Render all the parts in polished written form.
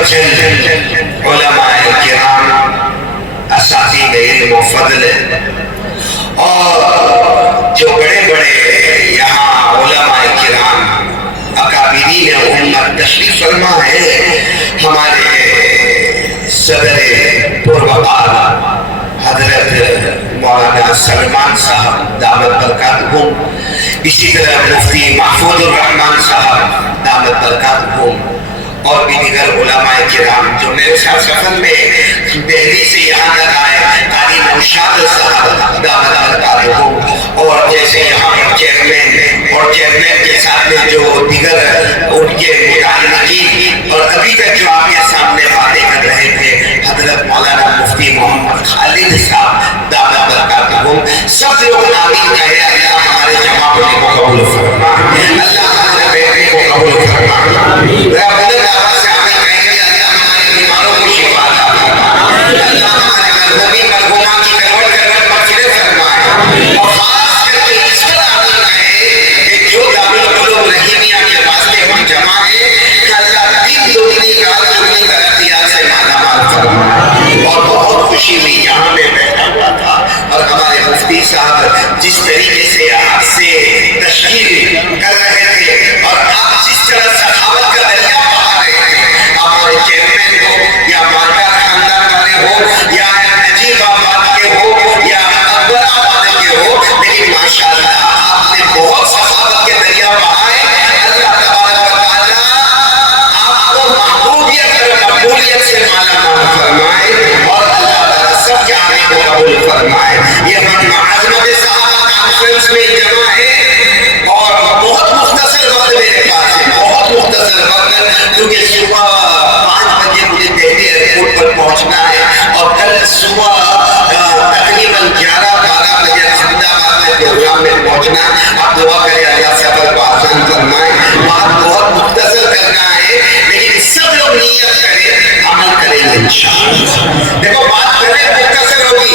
بچند علماء کرام اساتید علم و فضل اور جو بڑے بڑے یہاں علماء کرام اکابرین امت تشریف فرما ہے، ہمارے صدر پروقار حضرت مولانا سلمان صاحب دامت برکاتہم، اسی طرح مفتی محفوظ الرحمن صاحب دامت برکاتہم، اور بھی دیگر علماء کرام جو میرے ساتھ سفر میں دہلی سے یہاں تک آئے، قاری نوشاد صاحب دامت برکاتہم، اور جیسے یہاں پر چیئرمین کے ساتھ میں جو دیگر ان کے متعلقین اور ابھی تک جو آپ کے سامنے باتیں کر رہے تھے، حضرت مولانا مفتی محمد خالد صاحب دامت برکاتہم، سب لوگ آمین کہے۔ اللہ ہمارے جمع ہونے کو قبول فرما، اللہ ہمارے بیٹھنے کو قبول فرما۔ بلند آواز سے آمین کہیں گے، اللہ ہمارے بیماروں کو شفا عطا فرما، اللہ ہمارے مرحومین مرحومات کی کروٹ کروٹ مغفرت فرمائے، اور خاص کر کے اس پر آمین کہیں کہ جو دارالعلوم رحیمیہ کے واسطے ہم جمع ہیں، کہ اللہ دن دگنی رات دگنی ترقیات سے مالا مال فرمائے۔ اور بہت خوشی ہوئی یہاں میں بیٹھا ہوا تھا اور ہمارے مفتی صاحب جس طریقے سے آپ سے تشکیل کر رہے تھے اور آپ جس طرح سخاوت کا دریا بہا رہے تھے، ہمارے چیئرمین ہو یا مارکا خاندان والے ہو یا نجیب آباد کے ہو یا اکبر آباد کے ہو، لیکن ماشاءاللہ آپ نے بہت سخاوت کے دریا بہائے۔ اللہ تبارک و تعالیٰ آپ کو محبوبیت اور مقبولیت سے مالا مال فرمائے، اور اللہ تعالیٰ سب کے آنے کو قبول فرمائے۔ یہ مجمع عظمت صحابہ کانفرنس میں جمع ہے اور بہت مختصر وقت میرے پاس ہے، بہت مختصر وقت، کیونکہ صبح 5 بجے مجھے دہلی ایئرپورٹ پر پہنچنا ہے اور کل صبح تقریباً 11-12 بجے احمد آباد میں پروگرام میں پہنچنا۔ آپ دعا کریں اللہ سفر کو آسان فرمائے۔ بات بہت مختصر کرنا ہے، لیکن سب لوگ نیت کریں، عمل کریں گے انشاءاللہ۔ دیکھو بات کریں مختصر ہوگی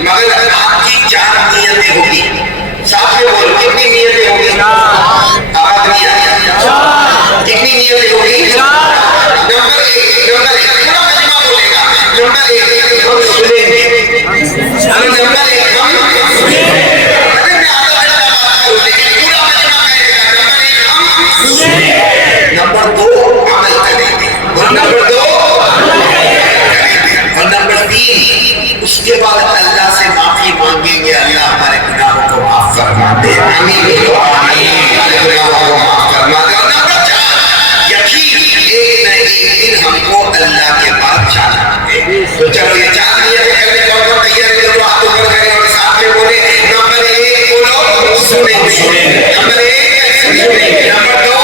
مگر آپ کی 4 نیتیں ہوگی۔ ساتھ میں بولو کتنی نیتیں ہوگی؟ آواز نہیں آئی؟ کتنی نیتیں ہوگی؟ نمبر 1 پورا مجمع بولے گا۔ نمبر 1 ہم سنیں گے، نمبر 1 ہم سنیں گے، ارے میں آدھا گھنٹہ بات کروں لیکن پورا مجمع کہے گا نمبر 1 ہم سنیں گے، نمبر 2 عمل کریں گے، اور نمبر 2 اور نمبر 3 اس کے بعد اللہ سے معافی مانگیں گے، اللہ ہمارے گناہوں کو معاف فرما دے، آمین، ہمارے گناہوں کو معاف فرما دے۔ اور نمبر 4 یقین ایک نہ ایک دن ہم کو اللہ کے پاس جانا ہے۔ تو چلو یہ 4 نیتیں کرنے کو تیار ہے، جو ہاتھ اوپر کریں اور ساتھ میں بولے نمبر 1 بولو سنیں گے، نمبر 1 سنیں گے، نمبر 2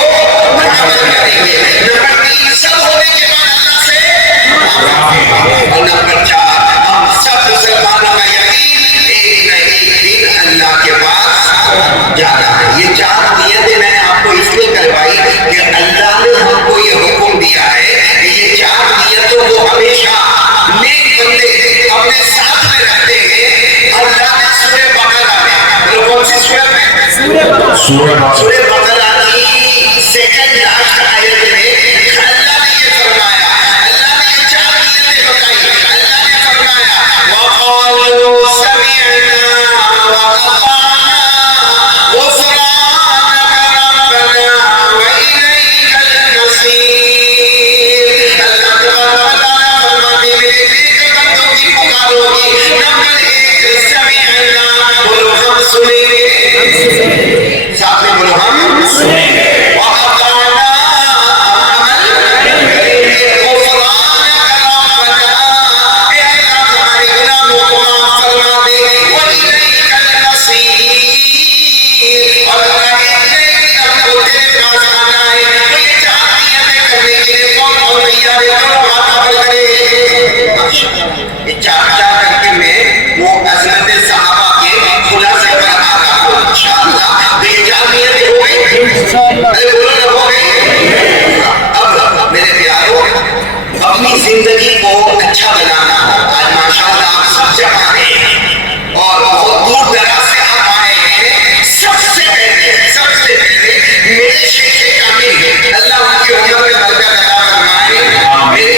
عمل کریں گے، نمبر 3 سب ہونے کے بعد اللہ سے معافی، اور نمبر 4 ہم سب مسلمانوں کا یقین ایک نہ ایک دن اللہ کے پاس جانا ہے۔ یہ 4 نیتیں میں نے آپ کو اس لیے کروائی کہ اللہ نے ہم کو یہ حکم دیا ہے کہ یہ 4 نیتوں کو ہمیشہ نیک بندے اپنے ساتھ میں رکھتے ہیں۔ اللہ نے سورہ بقرہ میں، کون سی سورہ میں؟ سورہ بقرہ کی سیکنڈ لاسٹ آیت میں اللہ نے یہ فرمایا، اللہ نے یہ 4 نیتیں بتائی، اللہ نے فرمایا وَقَالُوا سَمِعْنَا وَأَطَعْنَا غُفْرَانَكَ رَبَّنَا وَإِلَيْكَ الْمَصِيرُ۔ اللہ تبارک و تعالیٰ فرماتے ہیں میرے نیک بندوں کی پکار ہوگی، نمبر 1 سمعنا، بولو ہم سنیں گے، ساتھ میں بولو ہم سنیں گے، وَأَطَعْنَا عمل کریں گے، غفرانک ربنا، اے اللہ ہمارے گناہوں کو معاف فرما دے، وَإِلَيْكَ الْمَصِيرُ، اور اللہ ایک نہ ایک دن ہم کو تیرے پاس آنا ہے۔ تو یہ 4 نیتیں کرنے کے لیے کون کون تیار ہے؟ دونوں ہاتھ اوپر کریں۔ یہ 4 کر کے میں وہ عظمت صحابہ کے خلاصے پر آتا ہوں انشاءاللہ۔ تو یہ 4 نیتیں ہو گئی، ارے بولو نہ ہو گئی۔ اب میرے پیاروں، اپنی زندگی کو اچھا بنانا ہو، آج ماشاءاللہ آپ سب جمع ہیں اور بہت دور دراز سے آپ آئے ہیں، سب سے پہلے میرے شیخ کامل اللہ ان کی عمر میں برکت عطا فرمائے، میرے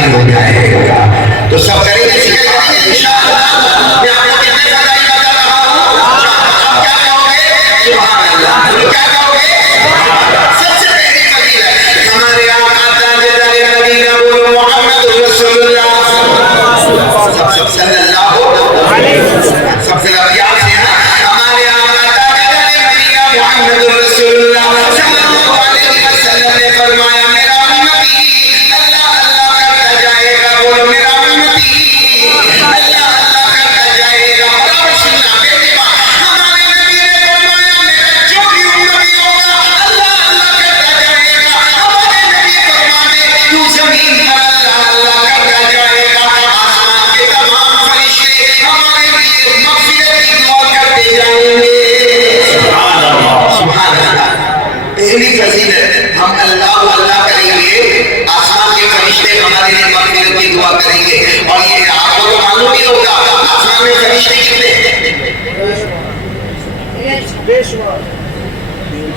نازل ہو جائے گا. تو سب کریں گے ذکر کریں گے انشاءاللہ. میں آپ کو کتنے فضائل بتا رہا ہوں. کیا کہو گے؟ سبحان اللہ. کیا کہو گے؟ سب سے پہلی فضیلت ہمارے آقا تاجدار مدینہ بولو محمد رسول اللہ صلی اللہ علیہ وسلم. سب سے پیار سے ہمارے آقا تاجدار مدینہ محمد رسول اللہ صلی اللہ علیہ وسلم نے فرمایا میرا امتی اللہ اللہ کرتا جائے گا. بولو میرا امتی اللہ اللہ کرتا جائے گا. برابر سننا بیٹے ماں ہمارے نبی نے فرمایا میرا جو بھی امتی ہوگا اللہ اللہ کرتا جائے گا. ہمارے نبی فرماتے تو زمین پر اللہ اللہ کرتا جائے گا. آسمان کے تمام فرشتے ہمارے لیے مغفرت کی دعا کرتے جائیں گے. سبحان اللہ سبحان اللہ. پہلی فضیلت ہم اللہ اللہ کریں گے, آسمان کے فرشتے ہمارے لیے مغفرت کی دعا کریں گے. اور یہ آپ کو تو معلوم ہی ہوگا آسمان میں فرشتے کتنے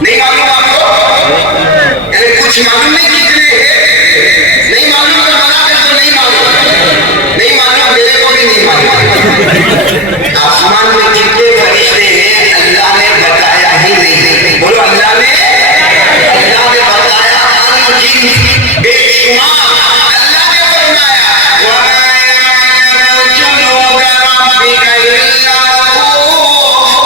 نہیں معلوم آپ کو؟ یعنی کچھ معلوم نہیں کتنے ہیں, نہیں معلوم تو بنا کر تو نہیں معلوم, نہیں معلوم میرے کو بھی نہیں معلوم. آسمان میں کتنے فرشتے ہیں اللہ نے بتایا ہی نہیں. بولو اللہ نے بتایا بے شمار. اللہ نے فرمایا وَمَا يَعْلَمُ جُنُودَ رَبِّكَ إِلَّا هُوَ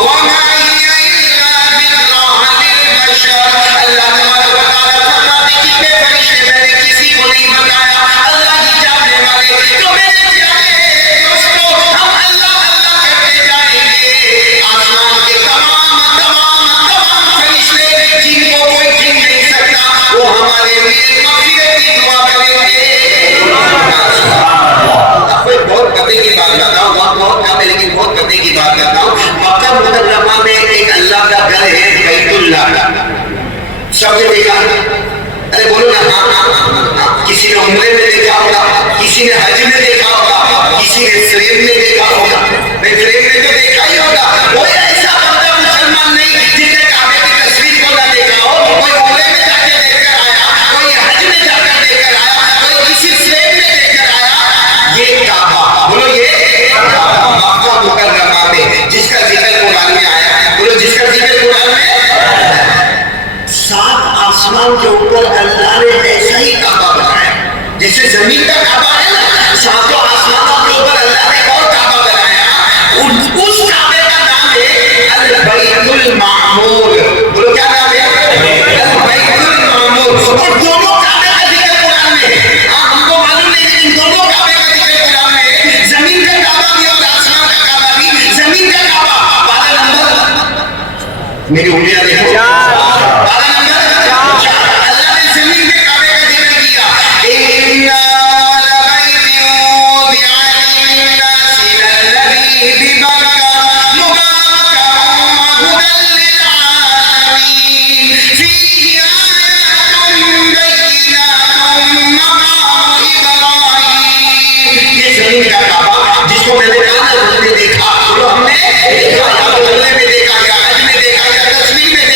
وَمَا هِيَ إِلَّا ذِكْرَىٰ لِلْبَشَرِ. اللہ تبارک و تعالیٰ فرماتے کتنے فرشتے میں نے کسی کو نہیں بتایا. اللہ ہی جاننے والے. تو میرے پیارے دوستو ہم اللہ اللہ کرتے جائیں گے. آسمان کے تمام فرشتے جن کو کوئی گن نہیں سکتا وہ ہمارے لیے مغفرت کی دعا کریں گے. اب کوئی بہت پتے کی بات کرتا ہوں, وہاں بہت کام ہے لیکن بہت پتے کی بات کرتا ہوں. مکہ مکرمہ میں ایک اللہ کا گھر ہے بیت اللہ کا. سب نے دیکھا؟ ارے بولو نا. کسی نے عمرے میں دیکھا ہوگا, کسی نے حج میں دیکھا ہوگا, کسی نے فریم میں دیکھا ہوگا. میں فریم میں تو دیکھا ہی ہوگا. کوئی ایسا بندہ مسلمان نہیں جس نے کعبے کی تصویر کو نہ دیکھا ہو. کوئی عمرے میں جا کے دیکھ کر آیا, کوئی حج میں جا کر دیکھ کر آیا, کوئی کسی فریم میں دیکھ کر آیا. یہ کعبہ, بولو یہ مکہ مکرمہ میں جس کا ذکر قرآن میں آیا. بولو جس کا ذکر قرآن میں. سات آسمان کے اوپر اللہ نے ایسا ہی کعبہ بنایا جیسے زمین کا کعبہ ہے نا. ساتوں آسمانوں کے اوپر اللہ نے اور کعبہ بنایا. اس کعبے کا نام ہے البیت المعمور. بولو کیا نام ہے؟ البیت المعمور. اور دونوں کعبے کا ذکر قرآن میں ہے. ہم کو معلوم نہیں لیکن دونوں کعبے کا ذکر قرآن میں ہے. زمین کا کعبہ بھی اور آسمان کا کعبہ بھی. زمین کا کعبہ 12 نمبر, میری انگلیاں دیکھو, 12 نمبر. اللہ نے زمین کے کعبے کا ذکر کیا. اِنَّا لَبَيْتٍ وُضِعَ لِلنَّاسِ لَلَّذِي بِبَكَّةَ مُبَارَكًا وَهُدًى لِّلْعَالَمِينَ فِيهِ آيَاتٌ بَيِّنَاتٌ مَّقَامُ إِبْرَاهِيمَ. یہ زمین کا کعبہ جس کو میں نے کہا نا ہم نے دیکھا, ہم نے دیکھا, یا اللہ میں دیکھا, یا حج میں دیکھا, یا تصویر میں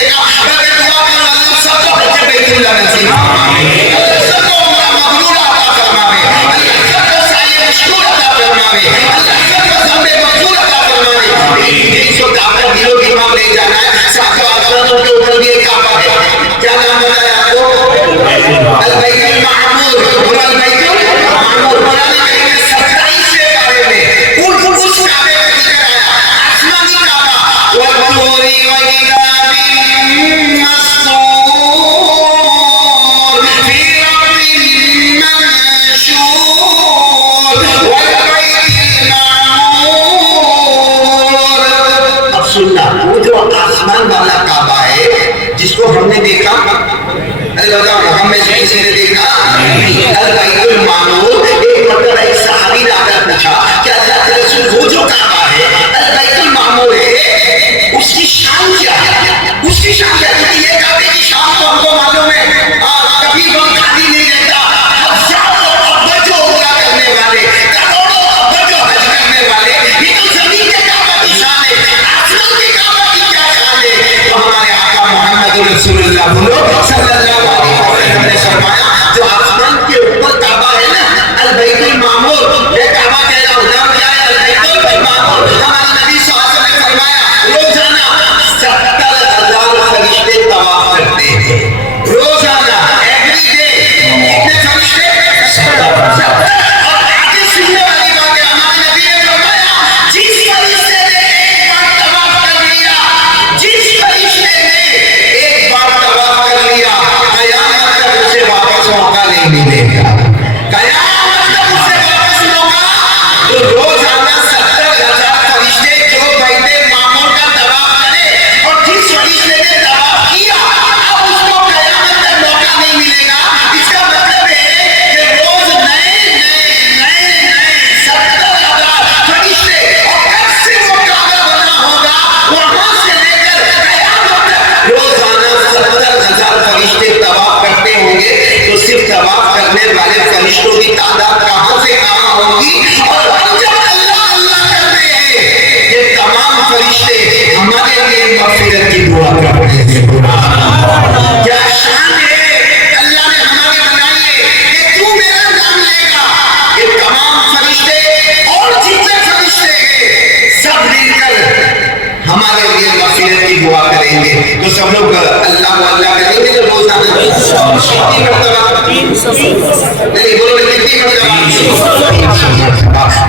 نہیں بولو میں کتنی مرتبہ؟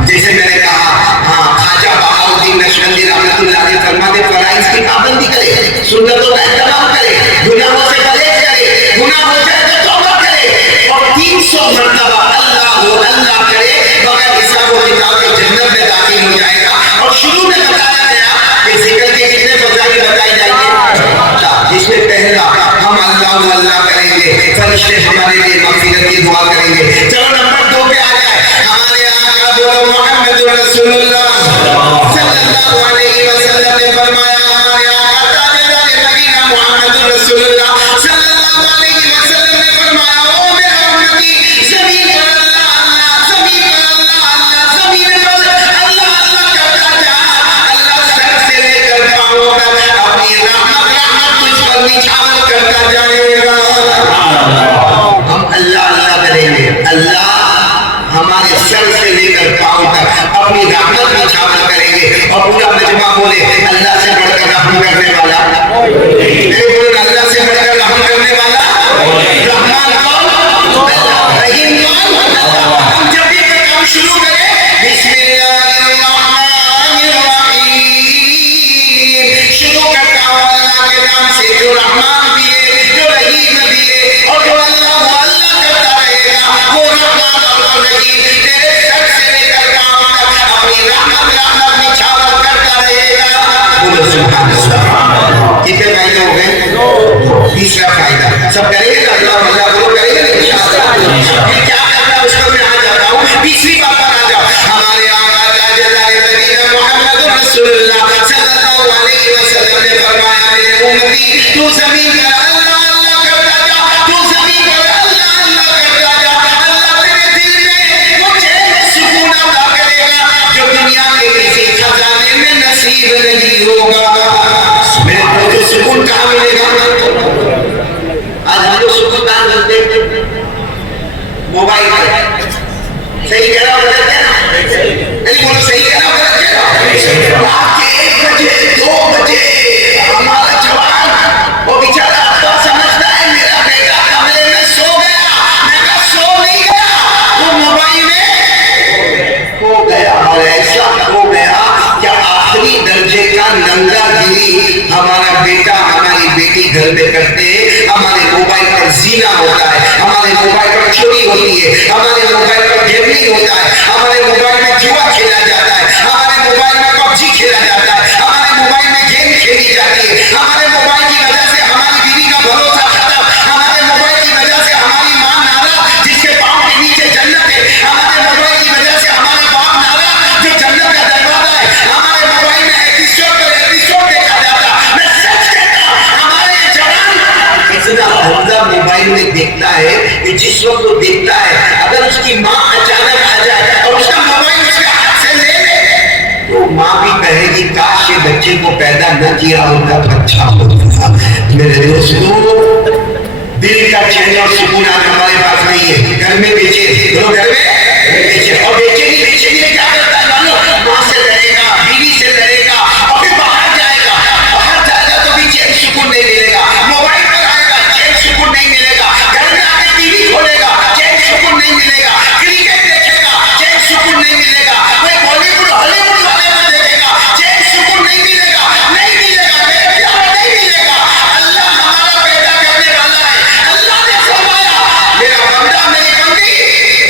جیسے میں نے کہا ہاں خواجہ بہاؤالدین نقشبندی رحمۃ اللہ علیہ فرماتے فرائض کی پابندی کرے، سنتوں کا اہتمام کرے، گناہوں سے پرہیز کرے، گناہ ہو جائے تو توبہ کرے، اور 300 مرتبہ اللہ کرے، مگر حساب و کتاب کے جنت میں داخل ہو جائے گا۔ اور شروع میں بتایا گیا کہ ذکر کے کتنے فضائل بتائی جائیں گے، جس میں پہلا ہم اللہ کریں گے، فرشتے ہمارے لیے مغفرت کی دعا کریں گے۔ چلو نمبر 2 پہ آ جائے، ہمارے آقا بولو محمد رسول اللہ صلی اللہ علیہ وسلم نے فرمایا، ہمارے آقا تاجدار مدینہ محمد رسول اللہ صلی اللہ علیہ وسلم نے فرمایا، او میرا امتی زمین پر اللہ اللہ، زمین پر اللہ اللہ، زمین پر اللہ اللہ کرتا جا، اللہ سر سے لے کر پاؤں تک اپنی رحمت تجھ پر نچھاور کرتا جائے گا۔ ہم اللہ کریں گے، اللہ ہمارے سر سے لے کر پاؤں تک اپنی رحمت نچھاور کریں گے، اور پورا مجمع بولے اللہ سے بڑھ کر رحم کرنے والا، اللہ سے بڑھ کر رحم کرنے والا رحمان کون؟ رحیم کون؟ ہم جب بھی کوئی کام شروع کریں بسم اللہ الرحمن الرحیم شروع کرتا ہوں اللہ کے نام سے، جو رحمان بھی ہے، جو رحیم بھی ہے، اور جو اللہ کرتا رہے گا وہ رحمان اور رحیم تیرے سر سے لے کر پاؤں تک اپنی رحمت نچھاور کرتا رہے گا۔ بولو سبحان اللہ۔ کتنے فائدے ہو گئے؟ تیسرا فائدہ سب کریں گے، اللہ بولو کریں گے انشاءاللہ۔ پھر کیا کرنا اس کو میں آ جاتا ہوں، تیسری بات پر آ جاؤ۔ ہمارے آقا تاجدار مدینہ محمد رسول اللہ صلی اللہ علیہ وسلم نے فرمایا، میرے امتی تو زمین پر اللہ اللہ کرتا جا، تو زمین پر اللہ اللہ کرتا جا، اللہ تیرے دل میں وہ چین سکون عطا کرے گا جو دنیا کے کسی خزانے میں نصیب نہیں ہوگا۔ میرے کو سکون کہاں ملے گا؟ آج ہم لوگ سکون کہاں ملتے ہیں؟ موبائل پر۔ صحیح کہہ رہا ہوں غلط کہہ رہا ہوں؟ نہیں بولو صحیح کہہ رہا ہوں غلط کہہ رہا ہوں؟ رات کے 1 بجے 2 بجے ہمارا جوان وہ بیچارہ ابا سمجھتا ہے میرا بیٹا کمرے میں سو گیا، میں کہا سو نہیں گیا، وہ موبائل میں کھو گیا، اور ایسا کھو گیا کہ آخری درجے کا ننگا گیری ہمارا بیٹا ہماری بیٹی گھر میں کرتے ہیں، ہمارے موبائل پر زینا ہوتا ہے، ہمارے موبائل پر چوری ہوتی ہے، ہمارے موبائل پر گیمنگ ہوتا ہے، ہمارے موبائل میں جوا کھیلا جاتا ہے، ہمارے موبائل میں PUBG کھیلا جاتا ہے، ہمارے موبائل میں گیم کھیلی جاتی ہے، ہمارے موبائل کی وجہ سے ہماری بیوی کا بھروسہ ختم، ہمارے موبائل کی وجہ سے ہماری ماں ناراض جس کے پاؤں کے نیچے جنت ہے، ہمارے موبائل کی وجہ سے ہمارے باپ ناراض جو جنت کا دروازہ ہے، ہمارے موبائل میں ایپیسوڈ دیکھا جاتا۔ میں سچ کہتا ہوں ہمارے جوان اتنا حمزہ موبائل میں دیکھتا ہے کہ جس وقت وہ دیکھتا ہے اگر اس کی ماں اچانک آ جائے اور اس کا موبائل اس کے ہاتھ سے لے لے تو ماں بھی کہے گی کاش یہ بچے کو پیدا نہ کیا ہوتا تو اچھا ہوتا۔ میرے دوستو دل کا چین اور سکون آج ہمارے پاس نہیں ہے، گھر میں بیچے گھر میں بیچے، اور بیچے نہیں کیا کرتا ہے مانو ماں سے لڑے گا، بیوی سے لڑے گا، اور پھر باہر جائے گا تو بھی چین سکون نہیں ملے گا، موبائل پر آئے گا چین سکون نہیں ملے گا، گھر میں آ کے ٹی وی کھولے گا چین سکون نہیں ملے گا، کرکٹ دیکھے گا چین سکون نہیں ملے گا، کوئی بالی ووڈ ہالی ووڈ والے میں دیکھے گا چین سکون نہیں ملے گا، نہیں ملے گا، میرے پیارے نہیں ملے گا۔ اللہ ہمارا پیدا کرنے والا ہے، اللہ نے فرمایا میرا بندہ میری بندی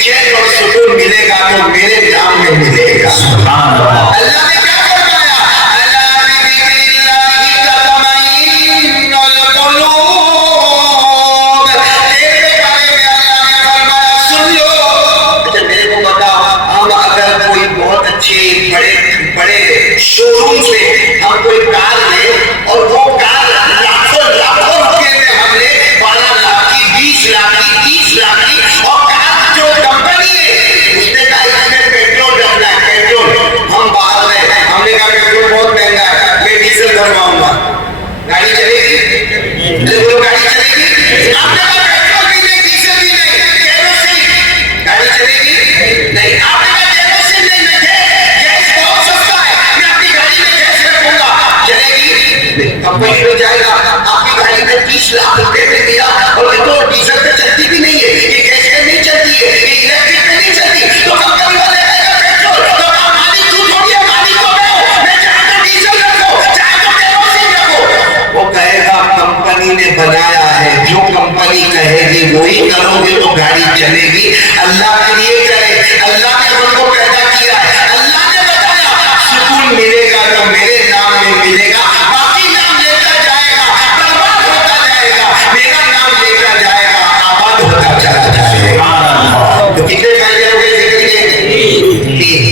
چین اور سکون ملے گا تو میرے نام میں ملے گا۔ اللہ نے کیا فرمایا؟ اللہ بذکر اللہ تطمئن القلوب، تیرے بارے میں اللہ نے فرمایا سن لو۔ اچھا میرے کو بتاؤ، ہم اگر کوئی بہت اچھے بڑے شو روم سے ہم کوئی کار لیں اور وہ کار لاکھوں روپے میں ہم لیں، 12 لاکھ کی 20 لاکھ کی 30 لاکھ کی، اور کار جو کمپنی ہے اس نے کہا اس میں پیٹرول ڈالنا ہے، پیٹرول ہم اللہ کے لیے کریں. اللہ نے ہم کو پیدا کیا ہے, اللہ نے بتایا سکون ملے گا تو میرے نام میں ملے گا, باقی نام لیتا جائے گا برباد ہوتا جائے گا, میرا نام لیتا جائے گا آباد ہوتا چلا جائے گا. تو کتنے فائدے ہو گئے ذکر کے؟ تین.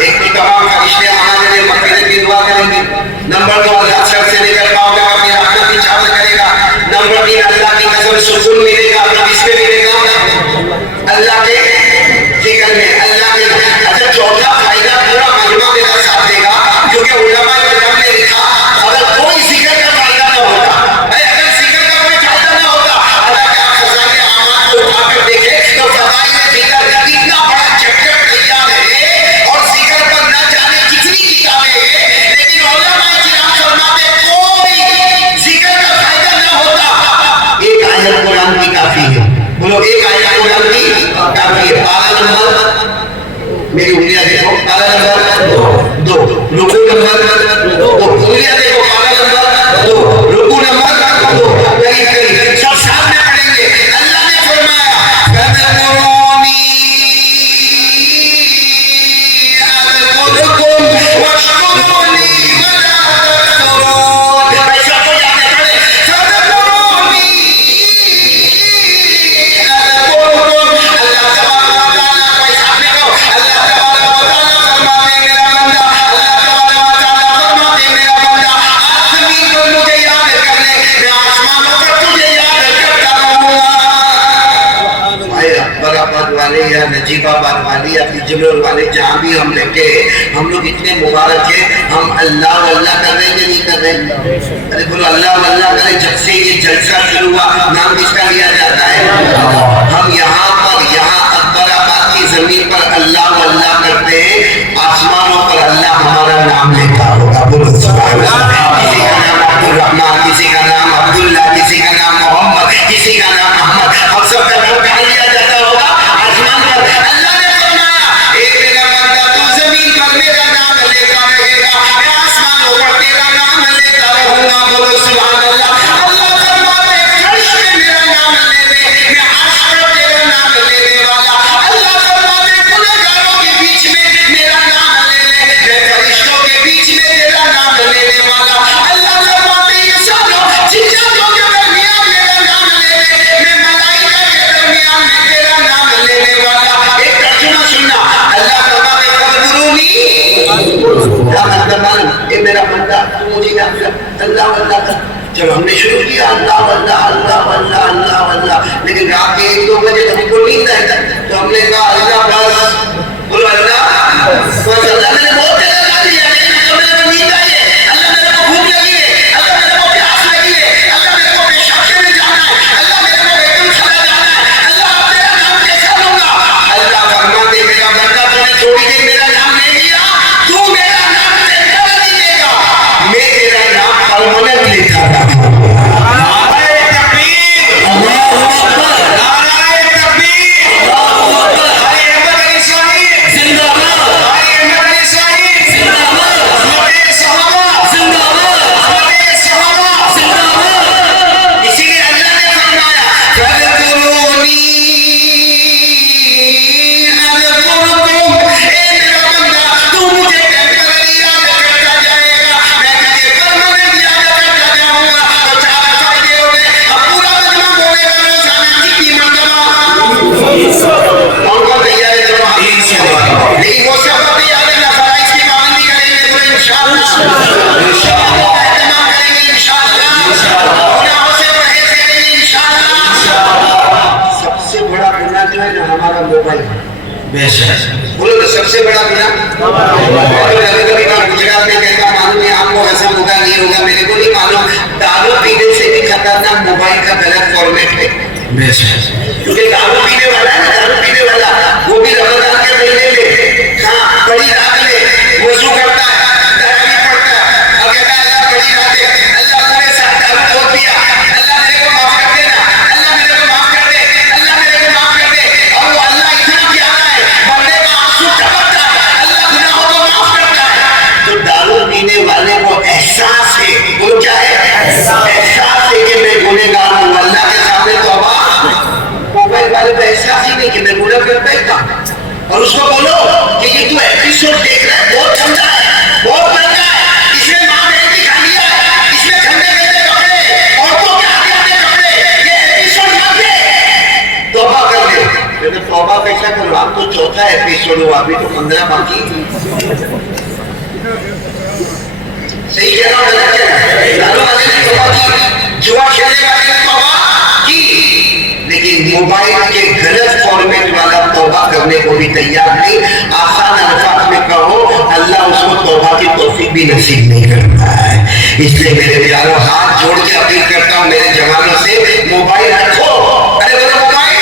ایک تو تمام فرشتے ہمارے لیے مغفرت کی دعا کریں گے. نمبر 2, اللہ شر سے نکل پاؤ گا, اپنی رحمت کی چاہت کرے گا. نمبر 3, اللہ کی قسم سکون ملے گا, کس میں ملے گا؟ اللہ کے ذکر میں, اللہ کے. اچھا, چوتھا فائدہ پورا مجمع میرا ساتھ دے گا, کیونکہ علماء کرام نے لکھا اگر کوئی ذکر کا فائدہ نہ ہوتا, اگر ذکر کا کوئی فائدہ نہ ہوتا, اللہ کے خزانے اعمال کو اٹھا کر دیکھے تو فضائل ذکر کا اتنا بڑا چیپٹر تیار ہے اور ذکر پر نہ جانے کتنی کتابیں ہیں, لیکن علماء کرام فرماتے کوئی ذکر کا فائدہ نہ ہوتا, ایک آیت قرآن کی کافی ہے. بولو, ایک آیت قرآن کی کافی ہے. پارہ نمبر, میری انگلیاں دیکھو, پارہ نمبر 2, رکوع نمبر 2, انگلیاں دیکھو, پارہ نمبر 2, رکوع نمبر 2. قریب سب سامنے پڑھیں گے. اللہ نے فرمایا فَاذْكُرُونِي أَذْكُرْكُمْ وَاشْكُرُوا لِي وَلَا تَكْفُرُونَ. ایسا تو جانے پڑے, فَاذْكُرُونِي أَذْكُرْكُمْ. اللہ تبارک و تعالیٰ کو سامنے کرو, اللہ تبارک و تعالیٰ فرماتے میرا بندہ, اللہ تبارک و تعالیٰ فرماتے میرا بندہ, آج زمین پر مجھے یاد کر لے, میں آسمانوں پر تجھے یاد کرتا رہوں گا. بھائی اکبر آباد والے یا نجیب آباد والے یا جبل والے, جہاں بھی ہم رہتے ہیں, ہم لوگ اتنے مبارک ہیں, ہم اللہ واللہ کر رہے ہیں کہ نہیں کر رہے ہیں؟ ارے بولو اللہ واللہ کرے. جب سے یہ جلسہ شروع ہوا نام کس کا لیا جاتا ہے؟ ہم یہاں پر, یہاں اکبر آباد کی زمین پر اللہ واللہ کرتے ہیں, آسمانوں پر اللہ ہمارا نام لیتا ہوگا. بولو سبحان اللہ. کسی کا نام عبد الرحمن, کسی کا نام عبداللہ, کسی کا نام محمد, کسی کا نام احمد, ہم سب کا نام کہاں لیا جاتا ہوگا؟ آسمان پر. اللہ نے فرمایا اے میرا بندہ, تو زمین پر میرا نام لیتا رہے گا, میں آسمانوں پر تیرا نام لیتا رہوں گا. بولو سبحان اللہ. اللہ فرماتے فرش میں میرا نام لے لے, میں عرش پر تیرا نام لینے والا. اللہ فرماتے گنہگاروں کے بیچ میں میرا نام لے لے, میں فرشتوں کے بیچ میں تیرا نام لینے والا. اللہ فرماتے انسانوں جنوں کے درمیان میرا نام لے لے, میں ملائکہ کے درمیان میں تیرا نام لینے والا. ایک ترجمہ سننا, اللہ فرماتے فَاذْكُرُونِی, کیا مطلب ہے؟ اے میرا بندہ تو مجھے یاد کر, اللہ واللہ کر. جب ہم نے شروع کیا اللہ واللہ اللہ واللہ اللہ واللہ, لیکن رات کے 1-2 بجے ہم کو نیند آئی تو ہم نے کہا اللہ بس. بولو اللہ بس. اللہ میں نے بہت دیر لگا دیا, لیکن میرے کو نیند آئی ہے, اللہ میرے کو بھوک لگی ہے, اللہ میرے کو پیاس لگی ہے, اللہ میرے کو پیشاب کرنے جانا ہے, اللہ میرے کو بیت الخلا جانا ہے, اللہ اب تیرا نام کیسا لوں گا؟ اللہ فرماتے میرا بندہ تو نے تھوڑی دیر میرا نام لے لیا, تو میرا نام ٹیمپرری لے گا, میں تیرا نام پرماننٹ لیتا رہا. بولو تو سب سے بڑا گناہ گجرات میں کہتا معلوم ہے آپ کو ایسا ہوگا نہیں ہوگا, میرے کو نہیں معلوم, دارو پینے سے بھی خطرناک موبائل کا غلط فارمیٹ ہے. کیونکہ دارو پینے والا ہے نا, دارو پینے والا وہ بھی رمضان کے مہینے میں ہاں بڑی رات میں وضو کرتا ہے, تراویح پڑھتا ہے اور کہتا ہے اللہ بڑی رات ہے, اللہ پورے ساتھ دارو چھوڑ دیا, اللہ میرے کو معاف کر دینا, اللہ میرے کو معاف کر دے, اللہ میرے کو معاف کر دے. اور وہ اللہ اتنا پیارا ہے, بندے کا آنسو ٹپکتا ہے, اللہ گناہوں کو معاف کرتا ہے. تو دارو پینے والے کو احساس ہے, وہ کیا ہے؟ احساس ہے کہ میں گنہگار ہوں, اللہ کے سامنے توبہ. موبائل والے کو احساس ہی نہیں کہ اور اس کو بولو کہ یہ تو ایپیسوڈ دیکھ رہا ہے بہت ٹھنڈا ہے، بہت مہنگا ہے، اس میں ماں بہن کی گالیاں ہے، اس میں ٹھنڈے گندے کپڑے، عورتوں کے آدھے آدھے کپڑے، یہ ایپیسوڈ مت دے، توبہ کر لے۔ میں نے توبہ کیسا کروں؟ آپ تو چوتھا ایپیسوڈ ہوا، ابھی تو 15 باقی۔ صحیح کہہ رہا ہوں غلط کہہ رہا ہے؟ لالو والے نے توبہ کی، جوا کھیلنے والے نے توبہ کی، لیکن موبائل کے غلط فارمیٹ والا توبہ کرنے کو بھی تیار نہیں۔ آسان الفاظ میں کہو اللہ اس کو توبہ کی توفیق بھی نصیب نہیں کرتا ہے۔ اس لیے میرے پیاروں ہاتھ جوڑ کے اپیل کرتا ہوں میرے جوانوں سے، موبائل رکھو، ارے بولو موبائل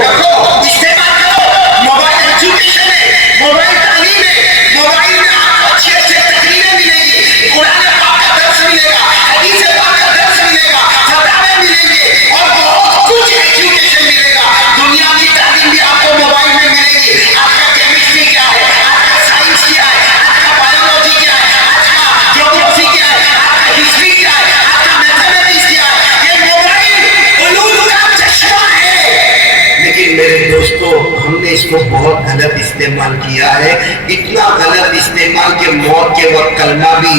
رکھو، استعمال کرو۔ موبائل ایجوکیشن ہے، موبائل تعلیم ہے، موبائل میں آپ کو اچھی اچھی تقریریں ملیں گی، قرآن پاک کا درس ملے گا، حدیث پاک کا درس ملے گا، فتاوے ملیں گے اور بہت کچھ ایجوکیشن ملے گا۔ دنیا کی تعلیم بھی آپ کو موبائل میں ملے گی۔ آپ کا کیمسٹری کیا ہے، آپ کا سائنس کیا ہے، آپ کا بایولوجی کیا ہے، آپ کا جیوگرافی کیا ہے، آپ کا ہسٹری کیا ہے، آپ کا میتھمیٹکس کیا ہے، یہ موبائل علوم کا چشمہ ہے۔ لیکن میرے دوستو ہم نے اس کو بہت غلط استعمال کیا ہے، اتنا غلط استعمال کہ موت کے وقت کلمہ بھی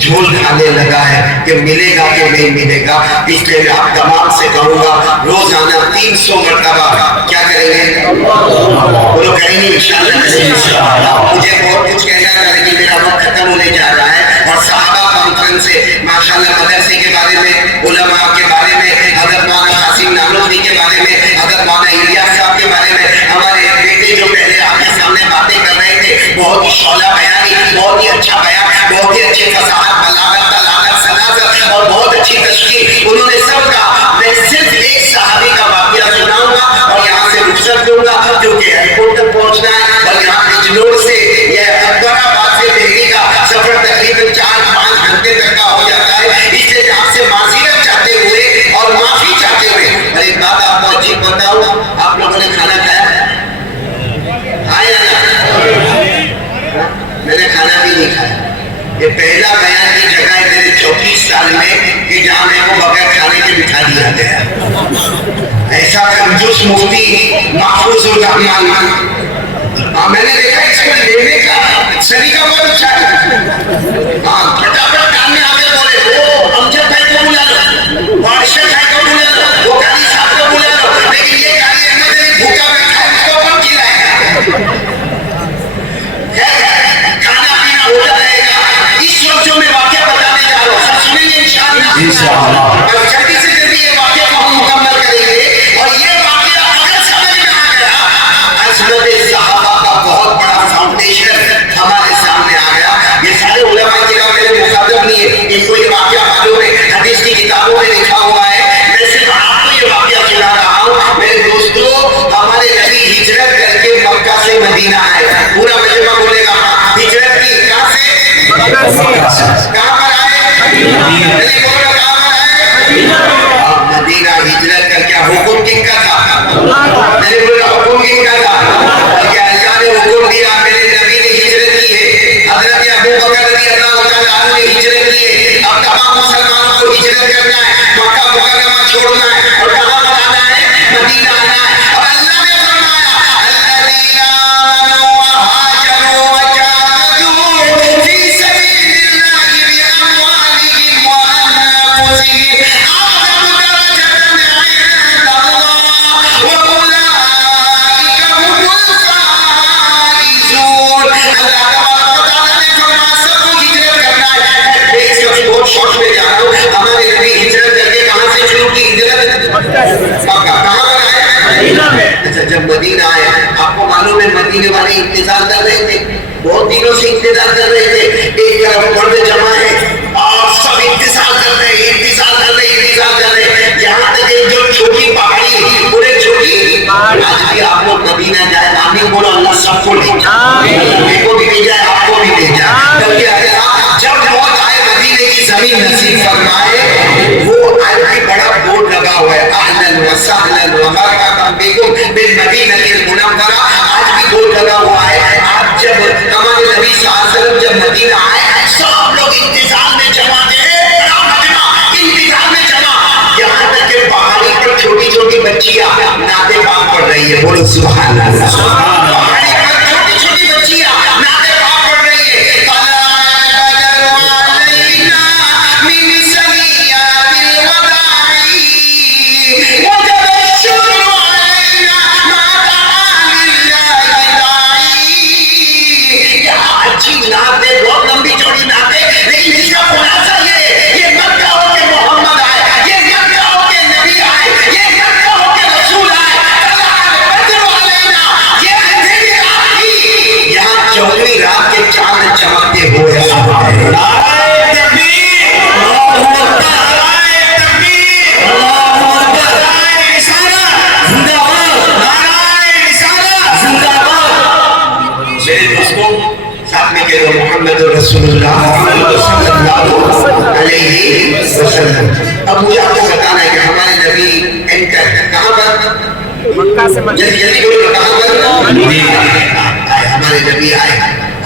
جھول کھانے لگا ہے کہ ملے گا کہ نہیں ملے گا۔ اس لیے میں آپ تمام سے کہوں گا روزانہ 300 مرتبہ کیا کریں گے؟ بولو کریں گے انشاءاللہ۔ مجھے بہت کچھ کہنا تھا لیکن میرا وقت ختم ہونے جا رہا ہے، اور صحابہ کانفرنس سے ماشاءاللہ مدرسے کے بارے میں، علماء کے بارے میں، حضرت مولانا قاسم نانوتوی کے بارے میں، حضرت مولانا الیاس صاحب کے بارے میں، ہمارے بیٹے جو پہلے آپ کے سامنے باتیں کر رہے تھے، بہت ہی شعلہ بیانی، بہت ہی اچھا بیان، بہت ہی اچھی فصاحت، بلاغت، بلاغت، سناست اور بہت اچھی تشکیل انہوں نے سب کا۔ میں صرف ایک صحابی کا واقعہ سناؤں گا اور یہاں سے رخصت دوں گا کیونکہ ایئرپورٹ تک پہنچنا ہے، اور یہاں بجنور سے یہ اکبر آباد سے دہلی کا سفر تقریباً 4-5 گھنٹے تک کا ہو جاتا ہے۔ اس لیے آپ سے معذرت چاہتے ہوئے اور معافی چاہتے ہوئے، اور ایک بات آپ کو عجیب بتاؤں، آپ لوگوں نے کھانا کھایا؟ کھایا نا؟ میں نے کھانا بھی نہیں کھایا۔ یہ پہلا بیان کی جگہ ہے میرے 34 سال میں کہ جہاں میں کو بغیر کھانے کے بٹھا دیا گیا۔ ایسا کنجوس مفتی محفوظ الرحمان، میں نے دیکھا اس کو لینے کا سلیقہ بہت اچھا ہے۔ پھٹافٹ کام میں آگے بولے، وہ امجد بھائی کو بلا لو، وارشد بھائی کو بلا لو، وہ قاضی صاحب کو بلا لو، لیکن یہ قاضی احمد علی بھوکا بیٹھا ہے، اس کو کون کھلائے گا؟ کھانا پینا ہوتا رہے گا۔ اس وقت جو میں واقعہ بتانے جا رہا ہوں سب سنیں گے انشاءاللہ، اور جلدی سے جلدی یہ واقعہ کو ہم مکمل کریں گے۔ اور یہ واقعہ اگر سمجھ میں آ گیا، عظمت صحابہ کا بہت بڑا فاؤنڈیشن ہمارے سامنے آ گیا۔ یہ سارے علماء کے نام میرے مخاطب نہیں ہے، ان کو یہ واقعہ معلوم ہے، حدیث کی کتابوں میں لکھا ہوا ہے، میں صرف آپ کو یہ واقعہ سنا رہا ہوں۔ میرے دوستو ہمارے نبی ہجرت کر کے مکہ سے مدینہ آئے، پورا مجمع بولے گا ہجرت کی، کہاں سے؟ کہاں پر آئے؟ مدینہ ہجرت کر کے حکم کن کا تھا؟ میں نے بولا حکم کن کا تھا؟ کہ اللہ نے حکم دیا، میرے نبی نے ہجرت کی ہے، حضرت ابو بکر رضی اللہ تعالیٰ عنہ نے ہجرت کی ہے۔ اب تمام مسلمانوں کو ہجرت کرنا ہے، مکہ مکرمہ چھوڑنا ہے، اور کہاں پر آنا ہے؟ مدینہ آنا ہے۔ اور اللہ نے فرمایا الذین آمنوا وہاجروا وجاہدوا فی سبیل اللہ باموالہم وانفسہم اعظم درجۃ عند اللہ واولئک هم الفائزون۔ اللہ تبارک و تعالیٰ نے فرمایا سب کو ہجرت کرنا ہے۔ میں اس وقت بہت شوق میں جا رہا ہوں، ہمارے نبی ہجرت کر کے کہاں سے شروع کی ہجرت؟ مکہ۔ کہاں پر آئے؟ مدینہ میں۔ اچھا جب مدینہ آئے، آپ کو معلوم ہے مدینے والے انتظار کر رہے تھے، بہت دنوں سے انتظار کر رہے تھے۔ ایک طرف مرد جمع ہے اور سب انتظار کر رہے ہیں، انتظار کر رہے ہیں، انتظار کر رہے ہیں، یہاں تک ایک جو چھوٹی پہاڑی، پورے چھوٹی، آج بھی آپ لوگ مدینہ جائے، آمین بولو، اللہ سب کو لے جائے، میرے کو بھی لے جائے، آپ کو بھی لے جائے، بلکہ اللہ جب موت آئے مدینے کی زمین نصیب فرمائے، وہ آج بھی بڑا بورڈ لگا ہوا ہے، اہلا وسہلا ومرحبا بکم بالمدینہ المنورہ، آج بھی بورڈ لگا ہوا ہے۔ آج جب ہمارے نبی صلی اللہ علیہ وسلم جب مدینہ آئے، سب لوگ انتظار میں جمع تھے، بڑا مجمع انتظار میں جمع، یہاں تک کہ پہاڑی پر چھوٹی چھوٹی بچیاں نعت پاک پڑھ رہی ہے، بولو سبحان اللہ، پہاڑی پر اس کو ساتھ میں کہہ دو محمد رسول اللہ صلی اللہ علیہ وسلم. اب مجھے آپ کو بتانا ہے کہ ہمارے نبی انٹر کہاں پر؟ مکہ سے مدینہ. جلدی بولو کہاں پر؟ ہمارے نبی آئے.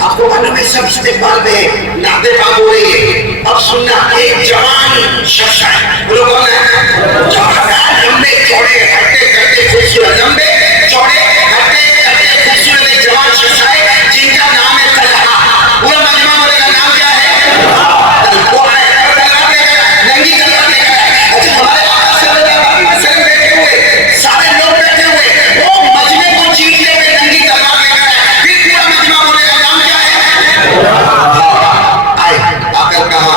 آپ کو معلوم ہے سب استقبال میں نعتیں پاک ہو رہی ہے. اب سننا ایک جوان شخص ہے. بولو کون ہے؟ جوان لمبے چوڑے ہٹے کٹے خوبصورت لمبے چوڑے ہٹے کٹے خوبصورت ایک جوان شخص ہے جن کا نام ہے طلحہ. پورا مجمع والے کا نام کیا ہے؟ طلحہ ہے. طلحہ لے کر ننگی طلحہ لے کر آئے. اچھا ہمارے آقا صلی اللہ علیہ وسلم بیٹھے ہوئے سارے لوگ بیٹھے ہوئے وہ مجمع کو چیرتے ہوئے ننگی طلحہ لے کر آئے. پھر پورا مجمع والے کا نام کیا ہے؟ آئے آ کر کہا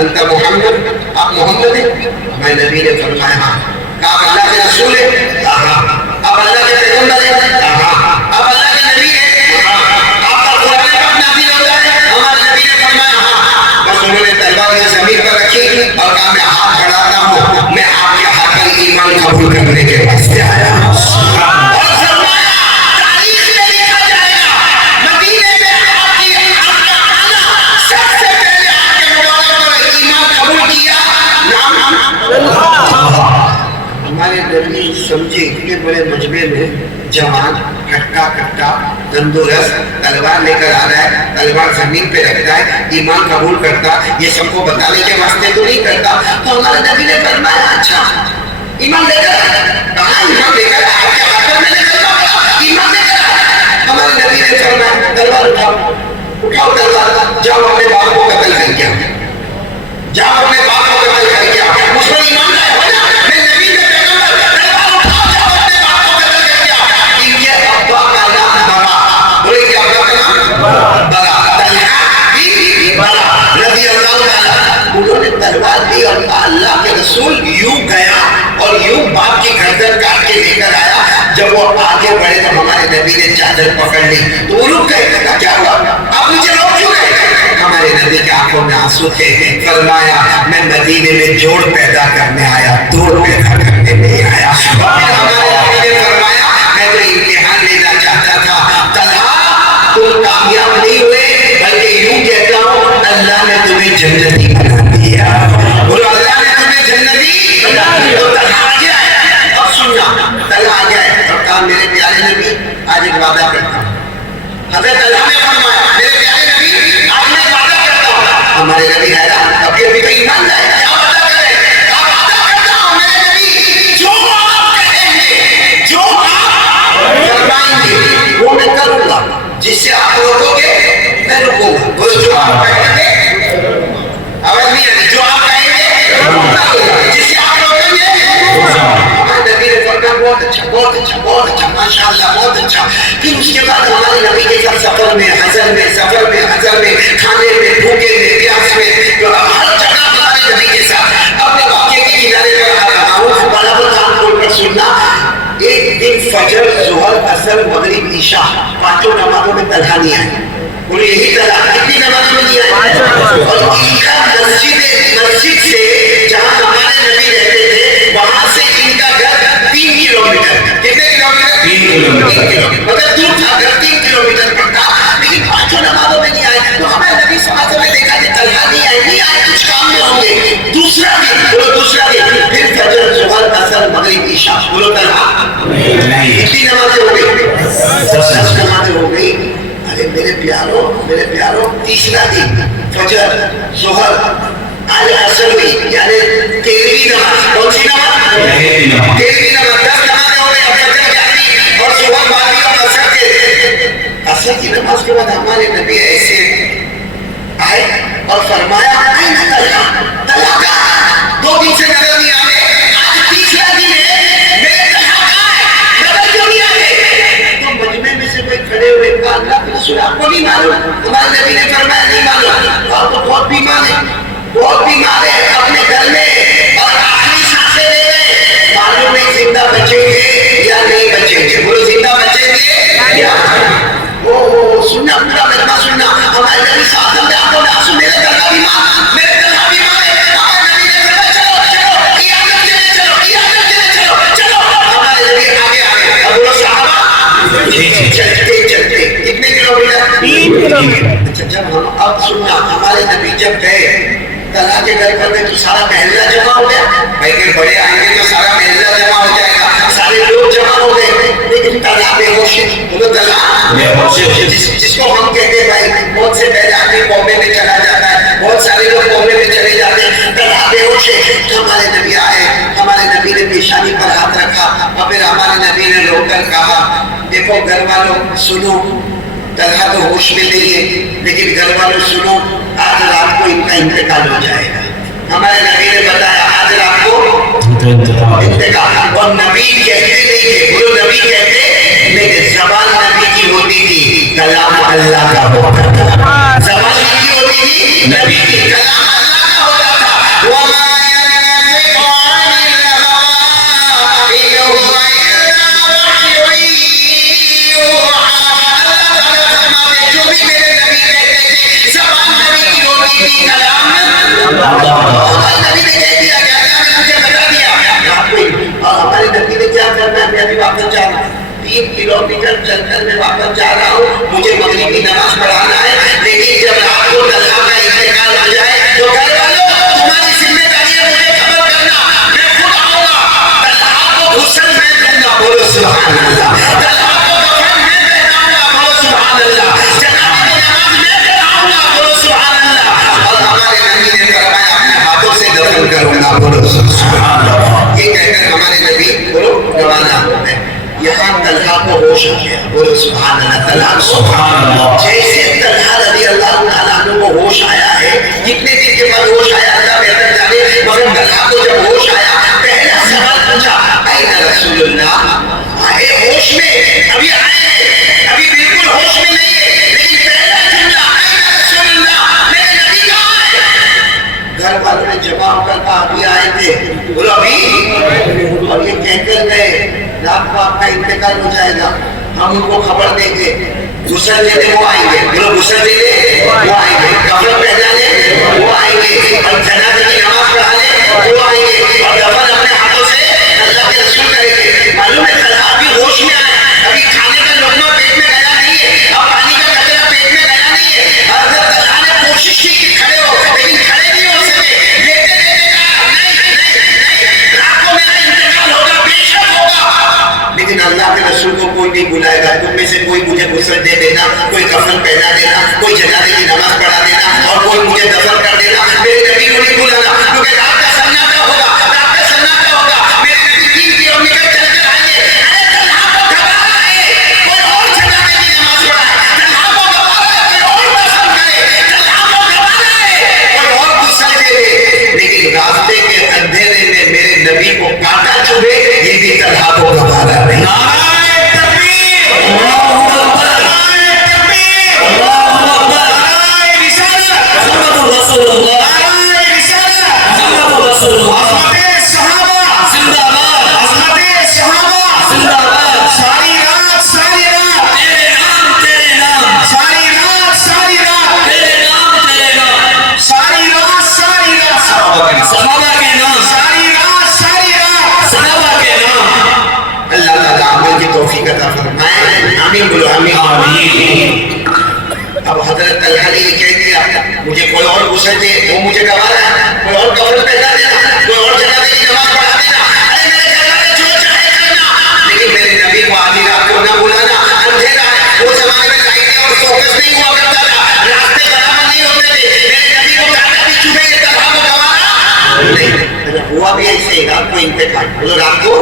انت محمد، آپ محمد ہیں؟ میں نبی نے فرمایا ہاں. کہا اللہ کے رسول ہے؟ آپ اللہ کے پیغمبر ہیں؟ آپ اللہ کے نبی ہیں؟ آپ کا قرآن کب نازل ہوتا ہے؟ ہمارے نبی نے فرمایا ہاں. بس انہوں نے تلوار زمین پر رکھی اور کہا میں ہاتھ بڑھاتا ہوں، میں آپ کے ہاتھ پر ایمان قبول کرنے کے واسطے آیا ہوں. اور فرمایا تاریخ میں لکھا جائے گا مدینے میں آپ کا آنا سب سے پہلے آپ کے مبارک پر ایمان قبول کیا نام. ہمارے نبی سمجھے اتنے بڑے مجمع میں جوان ہٹا کٹا تندرست تلوار لے کر آ رہا ہے، تلوار زمین پہ رکھتا ہے، ایمان قبول کرتا، یہ سب کو بتانے کے واسطے تو نہیں کرتا. تو ہمارے نبی نے فرمایا اچھا ایمان لے کر کہاں ایمان لے کر آپ کے ہاتھ میں لے کر ایمان لے کر. ہمارے نبی نے فرمایا تلوار اٹھاؤ تلوار، جاؤ اپنے باپ کو قتل کر کے آؤ، جاؤ اپنے باپ کو قتل کر کے آؤ. اس پر ایمان لائے ہو نا، میں نبی نے پیغمبر تلوار اٹھاؤ جاؤ اپنے باپ کو قتل کر کے آؤ. ان کے ابا کا نام برا. بولے کہ ابا کا نام برا. طلحہ بن برا رضی اللہ تعالیٰ. انہوں نے تلوار دی اور اللہ کے رسول یوں گیا اور یوں باپ کی گردن کاٹ کے لے کر آیا. جب وہ آگے بڑھے تو ہمارے نبی نے چادر پکڑ لی تو وہ رک گئے. کہا کیا ہوا آپ مجھے روک کیوں رہے؟ ہمارے نبی کے آنکھوں میں آنسو تھے. فرمایا میں مدینے میں جوڑ پیدا کرنے آیا، توڑ پیدا کرنے نہیں آیا. ہمارے نبی نے فرمایا میں تو امتحان لینا چاہتا تھا. طلحہ تم کامیاب نہیں ہوئے بلکہ یوں کہتا ہوں اللہ نے تمہیں جنتی بنا دیا. بولو اللہ نے تمہیں جنتی بنا دیا. تو طلحہ آ گیا ہے. اب سننا طلحہ آ گیا ہے اور کہا میرے پیارے نبی آج ایک وعدہ کرتا ہوں. حضرت طلحہ نے فرمایا میرے پیارے نبی آج میں وعدہ کرتا ہوں. ہمارے نبی حیران ابھی ابھی تو ایمان لائے کیا وعدہ کرے؟ کیا وعدہ کرتا ہوں میرے نبی جو آپ کہیں گے جو آپ فرمائیں گے وہ میں کروں گا. جس سے آپ روکو گے میں رکوں گا. بولو جو آپ کہیں گے آواز نہیں آتی. جو آپ کہیں گے جس سے آپ روکیں گے. ہمارے نبی نے فرمایا بہت اچھا بہت اچھا بہت اچھا ماشاء اللہ بہت اچھا. پھر اس کے بعد ہمارے نبی کے ساتھ سفر میں حضر میں سفر میں حضر میں کھانے میں بھوکے میں پیاس میں ہر جگہ ہمارے نبی کے ساتھ اپنے واقعے کے کنارے پر آ رہا ہوں. برابر کام کھول کر سننا. ایک دن فجر ظہر عصر مغرب عشاء پانچوں نمازوں میں طلحہ نہیں آئے. بولے یہی طلحہ کتنی نمازوں میں نہیں آئے؟ اور ان کا مسجد سے جہاں ہمارے نبی رہتے تھے وہاں سے ان کا گھر 3 کلومیٹر. کتنے کلومیٹر؟ 3 کلومیٹر. مگر دور تھا گھر 3 کلومیٹر پر تھا لیکن پانچوں نمازوں میں نہیں آئے. تو ہمارے نبی صلی اللہ علیہ وسلم نے دیکھا کہ طلحہ نہیں آئے کچھ کام میں ہوں گے. دوسرا دن بولو دوسرا دن پھر فجر ظہر عصر مغرب عشاء بولو طلحہ کتنی نمازیں ہو گئی؟ 10 نمازیں ہو گئی. ارے میرے پیاروں تیسرا دن فجر ظہر عصر میں یعنی 13ویں نماز. کون سی نماز؟ 13ویں نماز. 10 نمازیں ہو گئی. فجر جاری اور صبح باری اور عصر کے عصر کی نماز کے بعد ہمارے نبی ایسے آئے اور فرمایا طلحہ کا 2 دن سے نظر نہیں آ رہے. آج تیسرا دن ہے میرے طلحہ کا ہے نظر کیوں نہیں آ رہے؟ تو مجمع میں سے کوئی کھڑے ہوئے کہا اللہ کے رسول آپ کو نہیں معلوم؟ ہمارے نبی نے فرمایا نہیں معلوم. آپ تو بہت بیمار ہے اپنے گھر میں اور آخری سانسیں لے رہے. معلوم نہیں زندہ بچیں گے یا نہیں بچیں گے. بولو زندہ بچیں گے یا سننا پورا مجمع سننا. ہمارے نبی صاحب نے آپ کو ناسو میرے گھر کا بیمار میرے گھر کا بیمار ہے. ہمارے نبی نے فرمایا چلو عیادت دینے چلو. ہمارے نبی آگے. اب بولو صحابہ چلتے کتنے کلومیٹر؟ 3 اچھا جب ہم اب سننا ہمارے نبی جب گئے طلحہ کے گھر پر میں تو سارا محلہ جمع ہو گیا بھائی کہ بڑے آئیں گے تو سارا محلہ جمع ہو جائے گا سارے لوگ جمع ہو گئے لیکن طلحہ بے ہوش بولو طلحہ جس کو ہم کہتے ہیں بھائی بہت سے پہلے آدمی قومے میں چلا جاتا ہے بہت سارے لوگ قومے میں چلے جاتے ہیں طلحہ بے ہوش ہے تو ہمارے نبی آئے ہمارے نبی نے پیشانی پر ہاتھ رکھا اور پھر ہمارے نبی نے رو کر کہا دیکھو گھر والوں سنو طلحہ تو ہوش میں نہیں ہے لیکن گھر والوں سنو آج رات کو ان کا انتقال ہو جائے گا ہمارے نبی نے بتایا آج رات کو انتقال اور نبی کہتے نہیں تھے بولو نبی کہتے لیکن زبان نبی کی ہوتی تھی کلام اللہ کا ہوتا تھا زبان کی ہوتی تھی نبی کی کلام اللہ کا ہوتا تھا وما ينطق عن الهوى إن هو إلا وحي يوحى جو بھی میرے نبی کہتے تھے زبان نبی کی ہوتی تھی کلام نبی نے کہہ دیا کیا مجھے بتا دیا ہمارے نبی نے کیا کرنا ہے میں ابھی واپس جا رہا ہوں 3 کلومیٹر چل کر میں واپس جا رہا ہوں مجھے مغرب کی نماز پڑھانا ہے لیکن جب رات کو طلحہ کا انتقال ہو جائے تو گھر والوں تمہاری ذمہ داری ہے مجھے خبر کرنا میں خود آؤں گا طلحہ کو غسل میں دوں گا بولو سبحان اللہ طلحہ کو کفن میں پہناؤں گا بولو سبحان اللہ جنازے کی نماز میں پڑھاؤں گا بولو سبحان اللہ اور ہمارے نبی نے فرمایا اپنے ہاتھوں سے دفن کروں گا بولو سبحان اللہ یہ کہہ کر ہمارے نبی بولو روانہ ہو گئے یہاں طلحہ کو ہوش آ گیا بولو سبحان اللہ طلحہ سبحان اللہ جیسے طلحہ رضی اللہ تعالیٰ عنہ کو ہوش آیا ہے کتنے دن کے بعد ہوش آیا اللہ بہتر جانے مگر طلحہ کو جب ہوش آیا پہلا سوال پوچھا این رسول اللہ آئے ہوش میں ابھی آئے ہیں ابھی بالکل ہوش میں نہیں ہے لیکن پہلا جملہ این رسول اللہ میرے نبی کہاں ہے گھر والوں نے جمع ہو کر کہا ابھی آئے تھے بولو ابھی اور یہ کہہ کر گئے رات کو آپ کا انتقال ہو جائے گا ہم ان کو خبر دیں گے غسل دینے وہ آئیں گے بولو غسل دینے وہ آئیں گے کفن پہنانے وہ آئیں گے اور جنازے کی نماز پڑھانے وہ آئیں گے اور دفن اپنے ہاتھوں سے اللہ کے رسول کریں گے معلوم ہے طلحہ ابھی ہوش میں آئے ابھی کھانے کا لقمہ پیٹ میں گیا نہیں ہے اب پانی کا قطرہ پیٹ میں گیا نہیں ہے حضرت طلحہ نے کوشش کی کہ کھڑے ہو لیکن کھڑے نہیں ہو سکے لیتے لیتے کہا نہیں رات کو میرا انتقال ہوگا بے شک ہوگا لیکن اللہ کے رسول کو کوئی نہیں بلائے گا تم میں سے کوئی مجھے غسل دے دینا کوئی کفن پہنا دینا کوئی جنازے کی نماز پڑھا دینا اور کوئی مجھے دفن کر دینا میرے نبی کو نہیں بلانا کیونکہ رات کا سناٹا ہوگا رات کا سناٹا ہوگا میرے نبی 3 کلومیٹر چل کر آئیں گے ارے طلحہ کو گھبرا ہے کوئی اور جنازے کی نماز پڑھائے طلحہ کو گھبرا ہے کوئی اور دفن کرے طلحہ کو گھبرا ہے کوئی اور غسل دے دے لیکن راستے کے اندھیرے میں میرے نبی کو کانٹا چبھے یہ بھی طلحہ کو گھبرا نہیں اب حضرت طلحہ نے کہہ دیا مجھے کوئی اور غسل دے وہ مجھے گوارا ہے کوئی اور کفن پہنا دینا کوئی اور جنازے کی نماز پڑھا دینا ارے میرے گھر والے جو چاہے کرنا لیکن میرے نبی کو آدھی رات کو نہ بلانا اندھیرا ہے وہ زمانے میں لائٹیں اور فوکس نہیں ہوا کرتا تھا راستے برابر نہیں ہوتے تھے میرے نبی کو کانٹا بھی چبھے یہ طلحہ کو گوارا نہیں ہوا بھی ایسے ہی رات کو انتقال بولو رات کو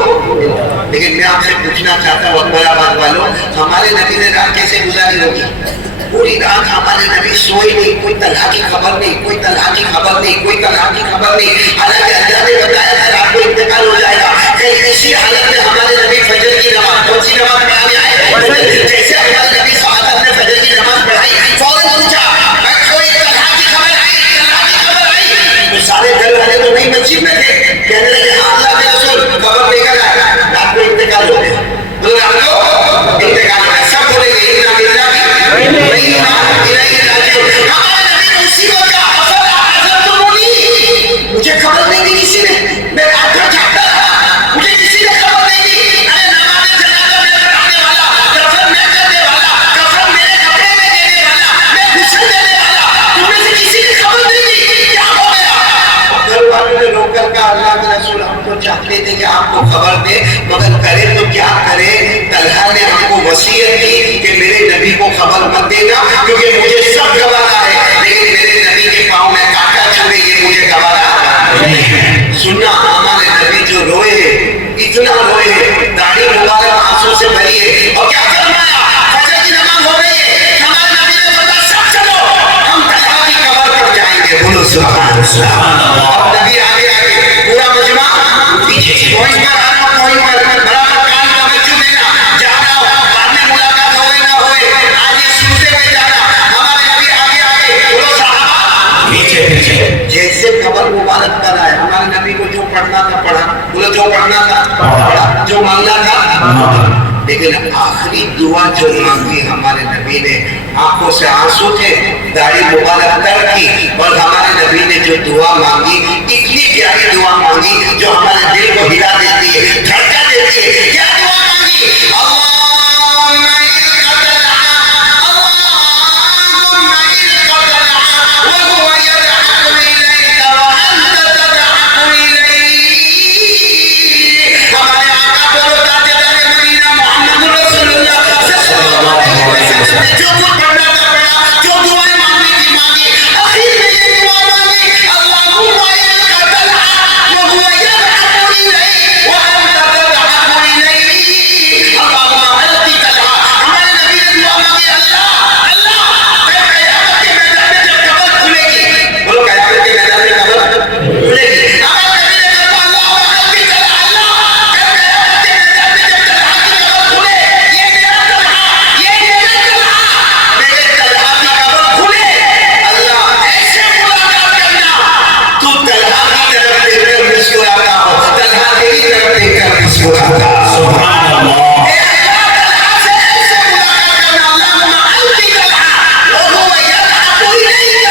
لیکن میں آپ سے پوچھنا چاہتا ہوں اکبر آباد والوں ہمارے نبی نے رات کیسے گزاری ہوگی پوری رات ہمارے نبی سوئے نہیں کوئی طلحہ کی خبر نہیں کوئی طلحہ کی خبر نہیں کوئی طلحہ کی خبر نہیں حالانکہ اللہ نے بتایا تھا رات کو انتقال ہو جائے گا کہیں اسی حالت میں ہمارے نبی فجر کی نماز کون سی نماز پڑھانے آئے جیسے ہمارے نبی صحابہ نے فجر کی نماز پڑھائی فوراً پوچھا کوئی طلحہ کی خبر آئی طلحہ کی خبر آئی تو سارے گھر والے تو نہیں مسجد میں تھے کہنے لگے ہاں اللہ کے رسول خبر لے کر آیا رات کو انتقال ہو گیا بولو رات کو انتقال ہو گیا سب بولے گے مجھے خبر نہیں دی کسی نے میں رات کو جاگتا رہا مجھے کسی نے خبر نہیں دی ارے نماز جنازہ میں پڑھانے والا دفن میں کرنے والا کو خبر مت دینا کیونکہ مجھے سب گوارا ہے، لیکن میرے نبی کے پاؤں میں کانٹا چھوڑے یہ مجھے گوارا نہیں ہے۔ سننا ہمارے نبی جو روئے اتنا روئے، داڑھی مبارک آنسوں سے بھری ہے، اور کیا فرمایا؟ فجر کی نماز ہو رہی ہے، ہمارے نبی نے فرمایا سب چلو ہم طلحہ کی قبر پر جائیں گے، بولو سبحان اللہ۔ اور نبی آگے آگے پورا مجمع پیچھے کوئی پر آنا کوئی پر برابر کان توجہ دینا، جانا بعد میں ملاقات ہوئے نہ ہوئے، آج یہ سنتے ہوئے جانا، ہمارے نبی آگے آگے، بولو صحابہ پیچھے پیچھے۔ جیسے قبر مبارک پر آئے ہمارے نبی کو جو پڑھنا تھا پڑھا، بولو جو پڑھنا تھا پڑھا، جو مانگنا تھا، لیکن آخری دعا جو مانگی ہمارے نبی نے، آنکھوں سے آنسو تھے، داڑھی مبارک تر کی، اور ہمارے نبی نے جو دعا مانگی اتنی پیاری دعا مانگی جو ہمارے دل کو ہلا دیتی ہے، دھڑکا دیتی ہے۔ کیا دعا مانگی؟ اللہم اِلْقَ طلحہ، اللہم اِلْقَ طلحہ وَهُوَ يَدْعَكُ إِلَيْكَ وَأَنْتَ تَدْعَكُ إِلَيْهِ۔ ہمارے آقا بولو تاجدار مدینہ محمد رسول اللہ صلی اللہ علیہ وسلم نے جو کچھ پڑھنا تھا پڑھا، جو دعائیں مانگنی تھی مانگی، آخر میں یہ دعا مانگی اللہم اِلْقَ طلحہ وَهُوَ يَدْعَكُ إِلَيْكَ وَأَنْتَ تَدْعَكُ إِلَيْهِ۔ اللہم اِلْقِ طلحہ، ہمارے نبی نے دعا مانگی اللہ قیامت کے میدان میں جب قبر کھلے گی، بولو قیامت کے میدان میں قبر کھلے گی، ہمارے نبی نے کہا اللہم اِلْقِ طلحہ، اللہ قیامت کے میدان میں جب طلحہ کی قبر کھلے، یہ میرا طلحہ، یہ میرا طلحہ، میرے طلحہ کی قبر کھلے، اللہ ایسے ملاقات کرنا تو طلحہ کی طرف دیکھ کر مسکراتا ہو، طلحہ تیری طرف دیکھ کر مسکراتا ہو، سبحان اللہ۔ اے اللہ طلحہ سے ایسے ملاقات کرنا، اللہم اِلْقِ طلحہ وَهُوَ يَدْعَكُ إِلَيْكَ،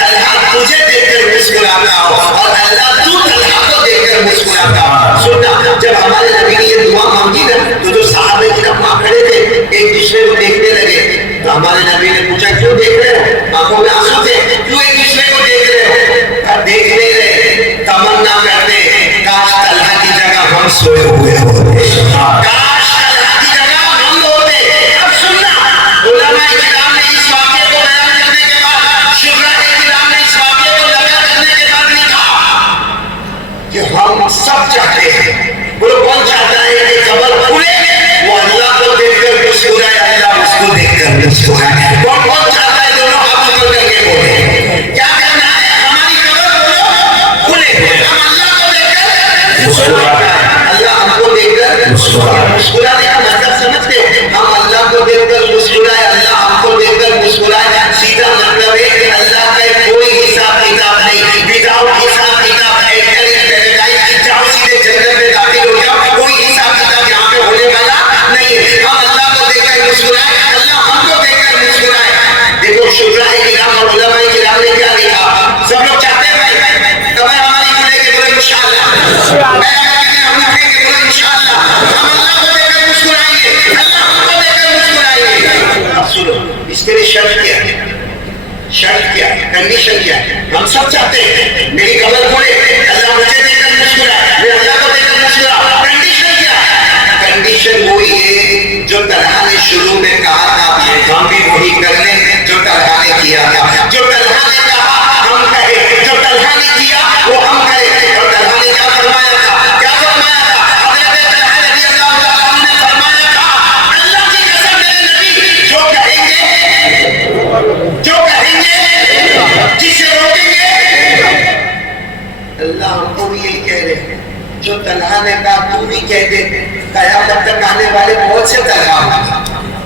طلحہ تجھے دیکھ کر مسکراتا ہو اور اللہ تو طلحہ کو دیکھ کر مسکراتا ہو۔ سننا جب ہمارے نبی نے یہ دعا مانگی نا تو جو صحابہ کرام وہاں کھڑے تھے ایک دوسرے کو دیکھنے لگے، تو ہمارے نبی نے پوچھا کیوں دیکھ رہے ہو؟ آنکھوں میں آنسو تھے، کیوں ایک دوسرے کو دیکھ رہے ہو؟ کہا دیکھ نہیں رہے، تمنا کرتے کاش طلحہ کی جگہ ہم سوئے ہوئے ہوتے، کاش طلحہ کی جگہ ہم ہوتے۔ اب سننا علماء کرام نے اس واقعے کو بیان کرنے کے بعد، شہداء کرام نے اس واقعے کو بیان کرنے کے بعد لکھا کہ ہم سب چاہتے ہیں، بولو کون چاہتا ہے کہ قبر کھلے وہ اللہ کو دیکھ کر مسکرائے، اللہ اس کو دیکھ کر مسکرائے؟ کون کون چاہتا ہے؟ دونوں ہاتھ اوپر کر کے بولے کیا کرنا ہے؟ ہماری قبر بولو کھلے، ہم اللہ کو دیکھ کر مسکرائے، اللہ ہم کو دیکھ کر مسکرائے۔ مسکرانے کا مطلب سمجھتے ہو؟ ہم اللہ کو دیکھ کر مسکرائے، اللہ ہم کو دیکھ کر مسکرائے، سیدھا مطلب ہے کہ اللہ کا کوئی حساب کتاب نہیں، وداؤٹ حساب کتاب جاؤ سیدھے جنت میں داخل ہو جاؤ، کوئی حساب کتاب یہاں پہ ہونے والا نہیں ہے۔ ہم اللہ کو دیکھ کر مسکرائے، اللہ ہم کو دیکھ کر مسکرائے۔ دیکھو شہداء کرام اور علماء کرام نے کیا لکھا، سب لوگ چاہتے ہیں بھائی قبر ہماری کھلے گی، بولو انشاءاللہ، ہم اٹھیں گے، بولو انشاءاللہ، ہم اللہ کو دیکھ کر مسکرائیں گے، اللہ ہم کو دیکھ کر مسکرائیں گے۔ اب سنو اس کے لیے شرط کیا ہے، شرط کیا ہے، کنڈیشن کیا ہے؟ ہم سب چاہتے ہیں میری قبر کھلے، اللہ مجھے دیکھ کر مسکرائے، میں اللہ کو دیکھ کر مسکرا، کنڈیشن کیا ہے؟ کنڈیشن وہی ہے جو طلحہ نے شروع میں کہا تھا، ہم بھی وہی کر لیں جو طلحہ نے کیا تھا، جو طلحہ نے کہا ہم کہیں، جو طلحہ نے کیا وہ ہم کریں۔ اور طلحہ نے کیا فرمایا تھا؟ کیا فرمایا تھا؟ حضرت طلحہ رضی اللہ تعالیٰ عنہ نے فرمایا تھا اللہ کی قسم میرے نبی جو کہیں گے، جو کہیں گے، جسے روکیں گے، اللہ ہم کو بھی یہی کہہ رہے ہیں جو طلحہ نے کہا تو بھی کہہ دے۔ قیامت تک آنے والے بہت سے طلحہ،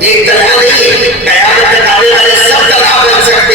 ایک طلحہ نہیں، قیامت تک آنے والے سب طلحہ بن سکتے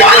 5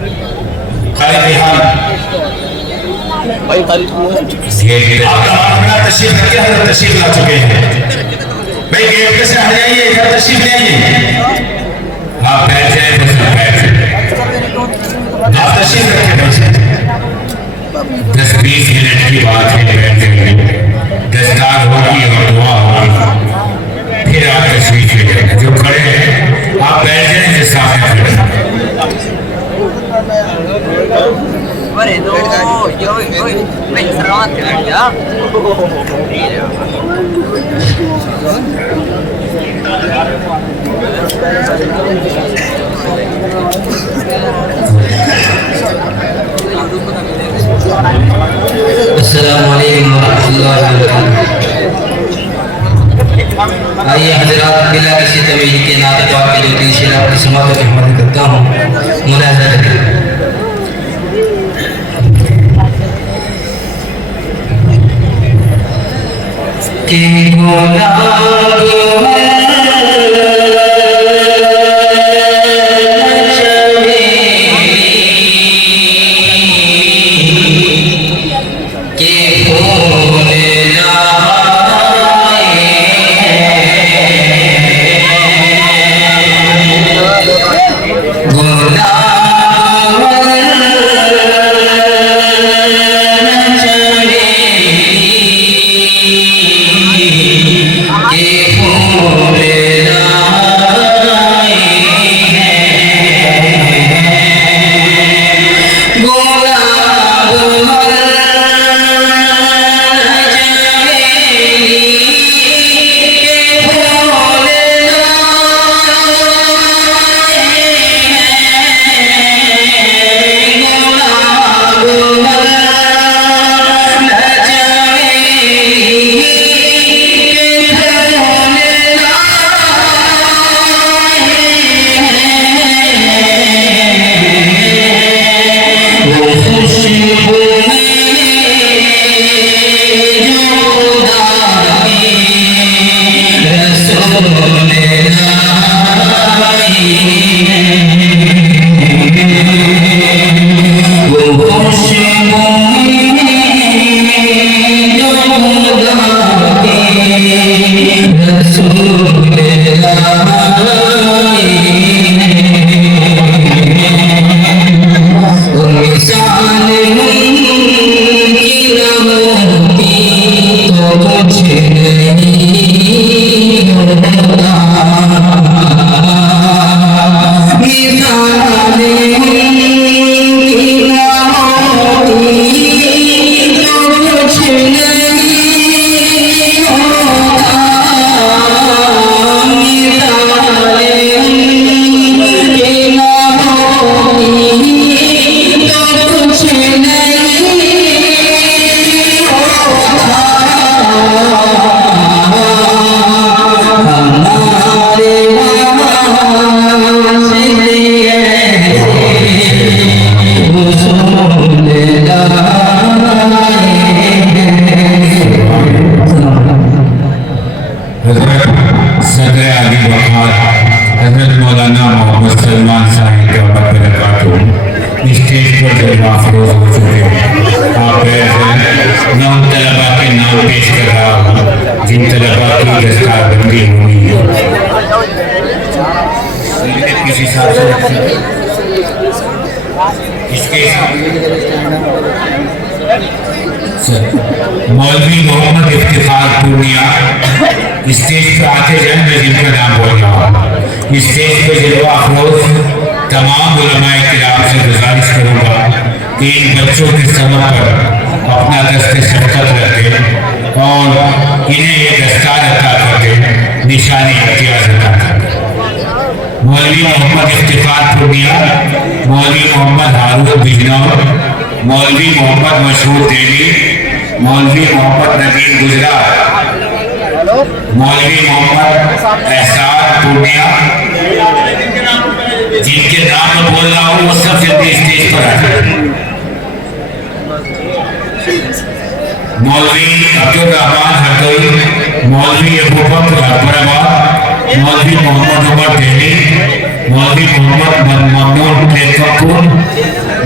خالد ریحان آپ تمام حضرات تشریف رکھے، حضرت تشریف لا چکے ہیں. بھائی گیٹ پہ سے ہٹ جائیے، ادھر تشریف لے آئیے. آپ بیٹھ جائیں، بس آپ بیٹھ جائیں. آپ تشریف رکھے بیٹھ جائیں. 10-20 منٹ کی بات ہے، بیٹھ جائیں. دستار ہوگی اور دعا ہوگی، پھر آپ تشریف لے جائیں. جو کھڑے ہیں آپ بیٹھ جائیں، جو سامنے کھڑے ہیں. السلام علیکم ورحمۃ اللہ وبرکاتہ. آئیے حضرات، بلا کسی طویل کے نعت پاک کے جو تیسرے آپ کی سماعت کی حمد کرتا ہوں، ملاحظہ کریں. کہ حضرت مولانا محمد سلمان صاحب کا برکاتہ اسٹیج پر جلوہ افروز ہو چکے ہیں. آپ نو طلبہ کے نام پیش کر رہا ہوں جن طلبہ کی دستار بندی ہوئی ہے. کسی حساب سے اس کے مولوی محمد افتخار پورنیا اسٹیج پر آتے جائیں. میں جن کا نام بول رہا ہوں اسٹیج پہ جلوہ افروز تمام علماء کرام سے گزارش کروں گا کہ ان بچوں کے سبب پر اپنا دست شفقت رکھیں اور انہیں یہ دستار عطا کر دیں، نشانی امتیاز عطا کر دیں. مولوی محمد افتخار پورنیا، مولوی محمد ہارون بجنور، مولوی محمد مشہور دیوی، مولوی محمد نبیل گجرات، مولوی محمد احسان پورنیا، جن کے نام میں بول رہا ہوں وہ سب جلدی اسٹیج پر آئے. مولوی عبدالرحمان حقوی، مولوی ابوبکر اکبرآباد، مولوی محمد عمر دہلی، مولوی محمد ممنون نیتوپور،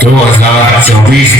2024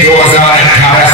2018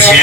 6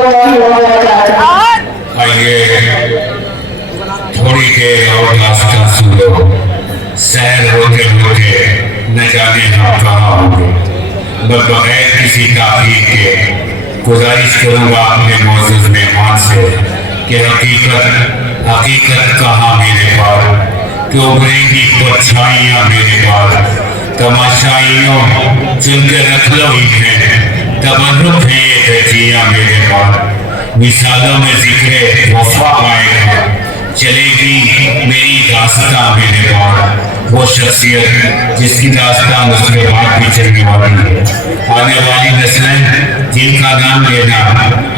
الله وبركاته. آئیے تھوڑی دیر اور راستہ سنو، سیر ہوتے ہوتے نہ جانے ہم کہاں ہوں گے۔ بغیر کسی تاخیر کے گزارش کروں گا اپنے معزز مہمان سے کہ حقیقت کہاں میرے پاس، کہ ابھریں گی پرچھائیاں میرے پاس، تماشائیوں چن کے رکھ لو ہی ہیں، تبرک ہے یہ درجیاں میرے پاس، مثالوں میں ذکر وفا آئے گا، چلے گی میری داستان میرے پاس، وہ شخصیت جس کی داستان اس کے بعد بھی چلنے والی ہے، آنے والی نسلیں جن کا نام لینا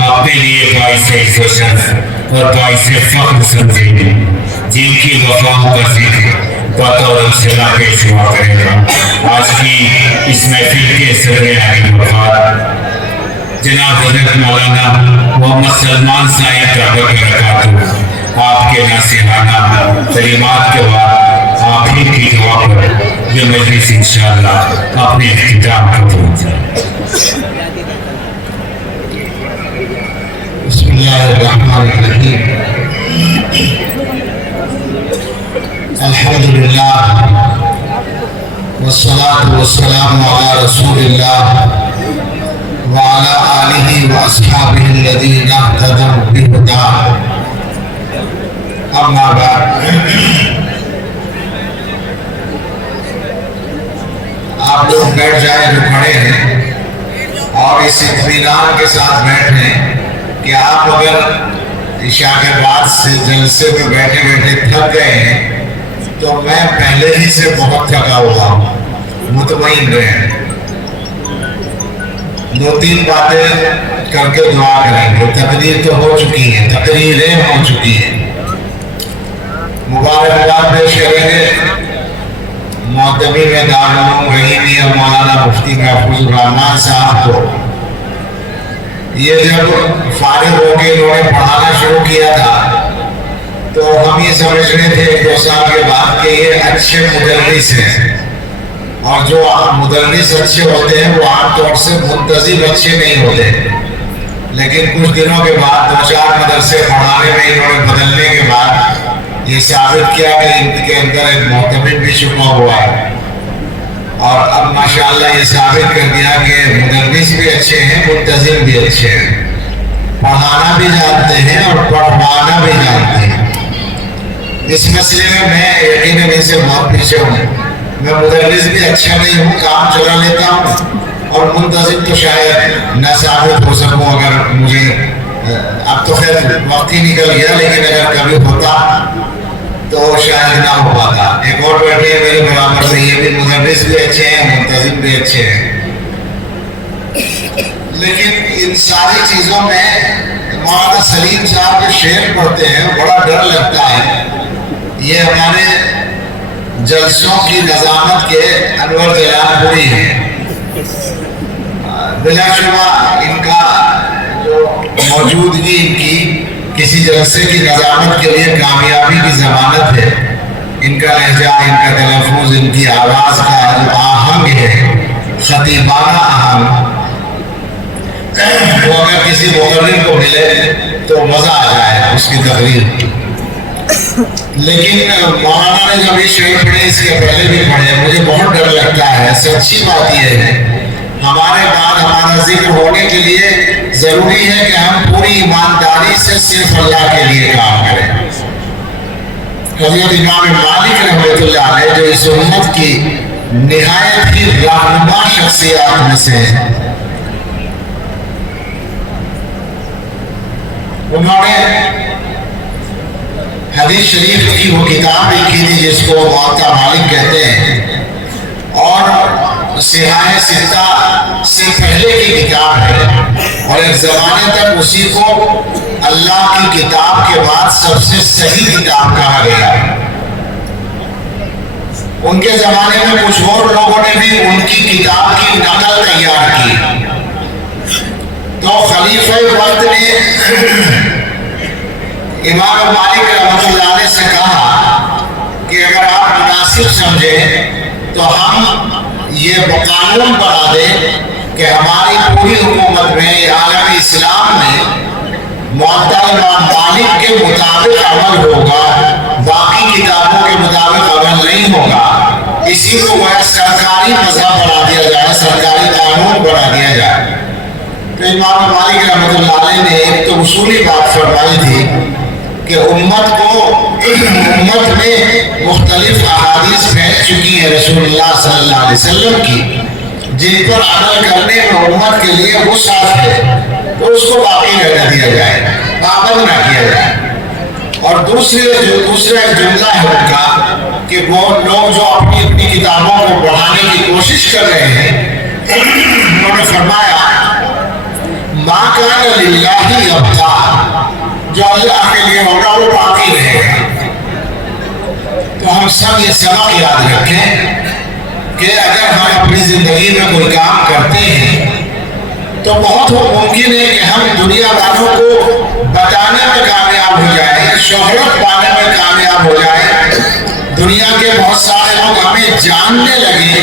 اپنے لیے باعث عزت و شرف اور باعث فخر سمجھیں گے، جن کی وفاؤں کا ذکر بطور صلہ پیش ہوا کرے گا۔ آج کی اس محفل کے صدر علی وفات جناب حضرت مولانا محمد سلمان صاحب کا برکاتہ آپ کے ناصحانہ کلمات کے بعد آپ ہی کی دعا پر یہ مجلس انشاءاللہ اپنے اختتام کو پہنچے۔ بسم اللہ الرحمن الرحیم۔ الحمدللہ والصلاة والسلام علی رسول اللہ وعلی آلہ واصحابہ الذین اہتدوا بہداہ، اما بعد۔ آپ لوگ بیٹھ جائیں جو کھڑے ہیں، اور اس اطمینان کے ساتھ بیٹھیں کہ آپ اگر عشاء کے بعد سے جلسے میں بیٹھے بیٹھے تھک گئے ہیں تو میں پہلے ہی سے بہت تھکا ہوا ہوں، مطمئن رہیں۔ دو تین باتیں کر کے دعا کریں گے، تقریر تو ہو چکی ہے، تقریریں ہو چکی ہیں، مبارکباد پیش کریں گے معتمی میں دارالعلوم رحیمیہ مولانا مفتی محفوظ الرحمان صاحب کو۔ یہ جب فارغ ہو کے انہوں نے پڑھانا شروع کیا تھا تو ہم یہ سمجھ رہے تھے 2 سال کے بعد کہ یہ اچھے مدرس ہیں، اور جو مدرس اچھے ہوتے ہیں وہ عام طور سے منتظم اچھے نہیں ہوتے، لیکن کچھ دنوں کے بعد 2-4 مدرسے پڑھانے میں انہوں نے بدلنے کے بعد یہ ثابت کیا کہ ان کے اندر ایک محتمل بھی چھپا ہوا ہے، اور اب ماشاءاللہ یہ ثابت کر دیا کہ مدرس بھی اچھے ہیں، منتظم بھی اچھے ہیں، پڑھانا بھی جانتے ہیں اور پڑھوانا بھی جانتے ہیں۔ اس مسئلے میں یقیناً ان سے بہت پیچھے ہوں، میں مدرس بھی اچھا نہیں ہوں، کام چلا لیتا ہوں، اور منتظم تو شاید نہ ثابت ہو سکوں، اگر مجھے اب تو خیر وقت ہی نکل گیا، لیکن اگر کبھی ہوتا تو شاید نہ ہو پاتا۔ ایک اور بیٹھے ہیں میرے برابر سے، یہ بھی مدرس بھی اچھے ہیں، منتظم بھی اچھے ہیں، لیکن ان ساری چیزوں میں مولانا سلیم صاحب کے شعر پڑھتے ہیں، بڑا ڈر لگتا ہے۔ یہ ہمارے جلسوں کی نظامت کے انور جلال پوری ہیں، بلا شبہ ان کا جو موجودگی ان کی کسی جلسے کی نظامت کے لیے کامیابی کی ضمانت ہے۔ ان کا لہجہ، ان کا تلفظ، ان کی آواز کا جو آہنگ ہے، خطیبانہ آہنگ، وہ اگر کسی مقرر کو ملے تو مزہ آ جائے اس کی تقریر۔ لیکن مولانا نے جب یہ شعر پڑھے، اس کے پہلے بھی پڑھے، مجھے بہت ڈر لگتا ہے۔ سچی بات یہ ہے، ہمارے بعد ہمارا ذکر ہونے کے لیے ضروری ہے کہ ہم پوری ایمانداری سے صرف اللہ کے لیے کام کریں۔ حضرت امام مالک رحمۃ اللہ علیہ جو اس امت کی نہایت ہی رہنما شخصیات میں سے ہیں، انہوں نے حدیث شریف کی وہ کتاب لکھی تھی جس کو موطا مالک کہتے ہیں، اور سیاہ ستہ سے پہلے کی کتاب ہے، اور ایک زمانے تک اسی کو اللہ کی کتاب کے بعد سب سے صحیح کتاب کہا گیا۔ ان کے زمانے میں کچھ اور لوگوں نے بھی ان کی کتاب کی نقل تیار کی، تو خلیفہ وقت نے امام مالک رحمۃ اللہ علیہ سے کہا کہ اگر آپ مناسب سمجھیں تو ہم یہ قانون بنا دیں کہ کہ ہماری پوری حکومت میں عالم اسلام میں معطا امام مالک کے مطابق عمل ہوگا، باقی کتابوں کے مطابق عمل نہیں ہوگا۔ اسی کو وہ سرکاری مذہب بنا دیا جائے، سرکاری قانون بنا دیا جائے۔ تو امام مالک رحمۃ اللہ علیہ نے ایک تو اصولی بات فرمائی تھی کہ امت میں مختلف احادیث پھیل چکی ہیں رسول اللہ صلی اللہ علیہ وسلم کی، جن پر عمل کرنے میں امت کے لیے وسعت ہے، تو اس کو باقی رہنے دیا جائے، پابند نہ کیا جائے۔ اور دوسرا ایک جملہ ہے ان کا کہ وہ لوگ جو اپنی کتابوں کو پڑھانے کی کوشش کر رہے ہیں، انہوں نے فرمایا ما کان للہ یبقا، جو اللہ کے لیے ہوگا وہ باقی رہے گا۔ تو ہم سب یہ سبق یاد رکھیں کہ اگر ہم اپنی زندگی میں کوئی کام کرتے ہیں تو بہت ممکن ہے کہ ہم دنیا والوں کو بتانے میں کامیاب ہو جائیں، شہرت پانے میں کامیاب ہو جائیں، دنیا کے بہت سارے لوگ ہمیں جاننے لگے،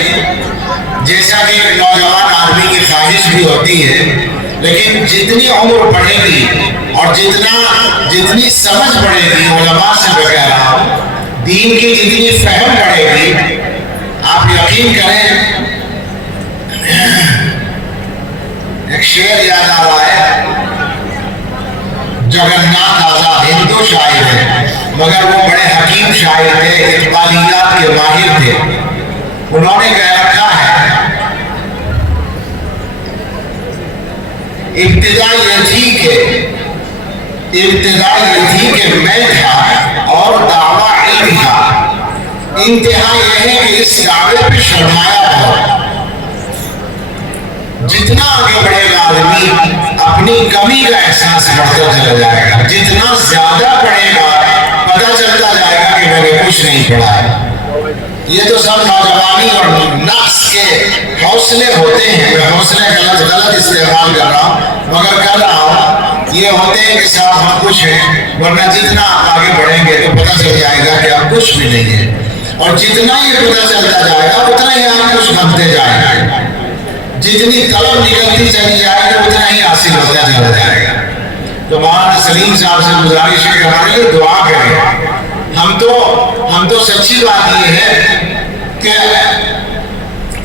جیسا کہ ایک نوجوان آدمی کی خواہش بھی ہوتی ہے۔ لیکن جتنی عمر بڑھے گی اور جتنی سمجھ بڑھے گی، علماء سے وغیرہ دین کی جتنی فہم بڑھے گی، آپ یقین کریں، ایک شعر یاد آ رہا ہے، جگناتھ آزاد ہندو شاعر ہے مگر وہ بڑے حکیم شاعر تھے، اقبالیات کے ماہر تھے۔ انہوں نے کہہ رکھا ہے ابتدا یہ تھی کہ میں تھا اور دعویٰ علم تھا، انتہا یہ ہے کہ اس دعوے پہ شرمایا بہت۔ جتنا آگے بڑھے گا آدمی اپنی کمی کا احساس بڑھتا چلا جائے گا، جتنا زیادہ پڑھے گا پتہ چلتا جائے گا کہ میں نے کچھ نہیں پڑھا ہے۔ یہ تو سب نوجوانی اور نفس کے حوصلے ہوتے ہیں، میں حوصلے غلط استعمال کر رہا ہوں مگر کر رہا ہوں، یہ ہوتے ہیں کہ صاحب ہم کچھ ہیں، ورنہ جتنا آپ آگے بڑھیں گے تو پتہ چل جائے گا کہ آپ کچھ بھی نہیں ہے، اور جتنا یہ پتہ چلتا جائے گا اتنا ہی آپ کچھ بنتے جائیں گے، جتنی طلب نکلتی چلی جائے گی اتنا ہی حاصل ہوتا چلا جائے گا۔ تو مولانا سلیم صاحب سے گزارش ہے کہ ہمارے لیے دعا کریں۔ ہم تو سچی بات یہ ہے کہ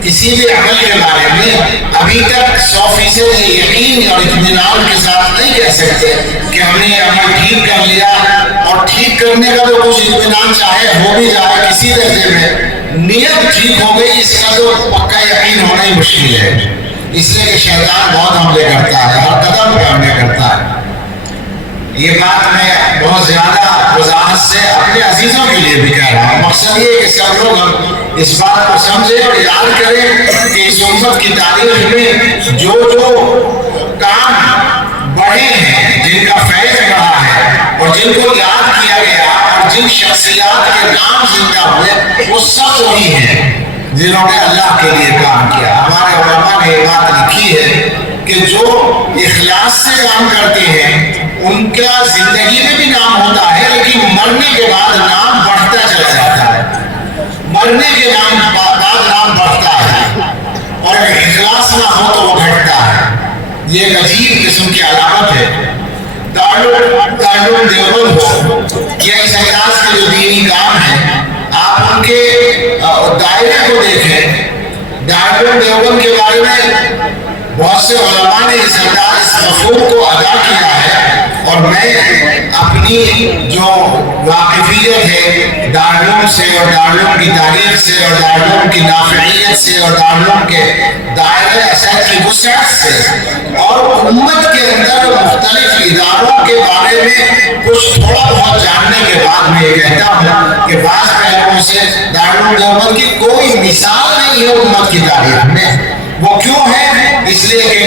کسی بھی عمل کے بارے میں ابھی تک 100% یقین اور اطمینان کے ساتھ نہیں کہہ سکتے کہ ہم نے یہ عمل ٹھیک کر لیا، اور ٹھیک کرنے کا تو کچھ اطمینان چاہے ہو بھی جائے کسی درجے میں، نیت ٹھیک ہو گئی اس کا تو پکا یقین ہونا ہی مشکل ہے، اس لیے کہ شیطان بہت حملے کرتا ہے، ہر قدم پہ حملے کرتا ہے۔ یہ بات میں بہت زیادہ وضاحت سے اپنے عزیزوں کے لیے بھی کہہ رہا ہوں، مقصد یہ ہے کہ سب لوگ ہم اس بات کو سمجھیں اور یاد کریں کہ اس امت کی تاریخ میں جو کام بڑھے ہیں، جن کا فیض بڑھا ہے اور جن کو یاد کیا گیا اور جن شخصیات کے نام زندہ ہوئے، وہ سب وہی ہیں جنہوں نے اللہ کے لیے کام کیا۔ ہمارے علماء نے یہ بات لکھی ہے کہ جو اخلاص سے کام کرتے ہیں ان کا زندگی میں بھی نام ہوتا ہے، لیکن مرنے کے بعد نام بڑھتا چلا جاتا ہے، مرنے کے بعد نام بڑھتا ہے، اور اگر اخلاص نہ ہو تو وہ گھٹتا ہے۔ یہ ایک عجیب قسم کی علامت ہے۔ دارالعلوم دیوبند ہو یا اس انداز کے جو دینی کام ہیں، آپ ان کے دائرے کو دیکھیں۔ دارالعلوم دیوبند کے بارے میں بہت سے علماء نے اس مفہوم کو ادا کیا ہے، اور میں اپنی جو واقفیت ہے دارالعلوم سے اور دارالعلوم کی تاریخ سے اور دارالعلوم کی نافعیت سے اور دارالعلوم کے دائرۂ اثر کی وسعت سے اور امت کے اندر مختلف اداروں کے بارے میں کچھ تھوڑا بہت جاننے کے بعد میں یہ کہتا ہوں کہ بعض پہلوؤں سے دارالعلوم دیوبند کی کوئی مثال نہیں ہے امت کی تاریخ میں۔ وہ کیوں ہے؟ اس لیے کہ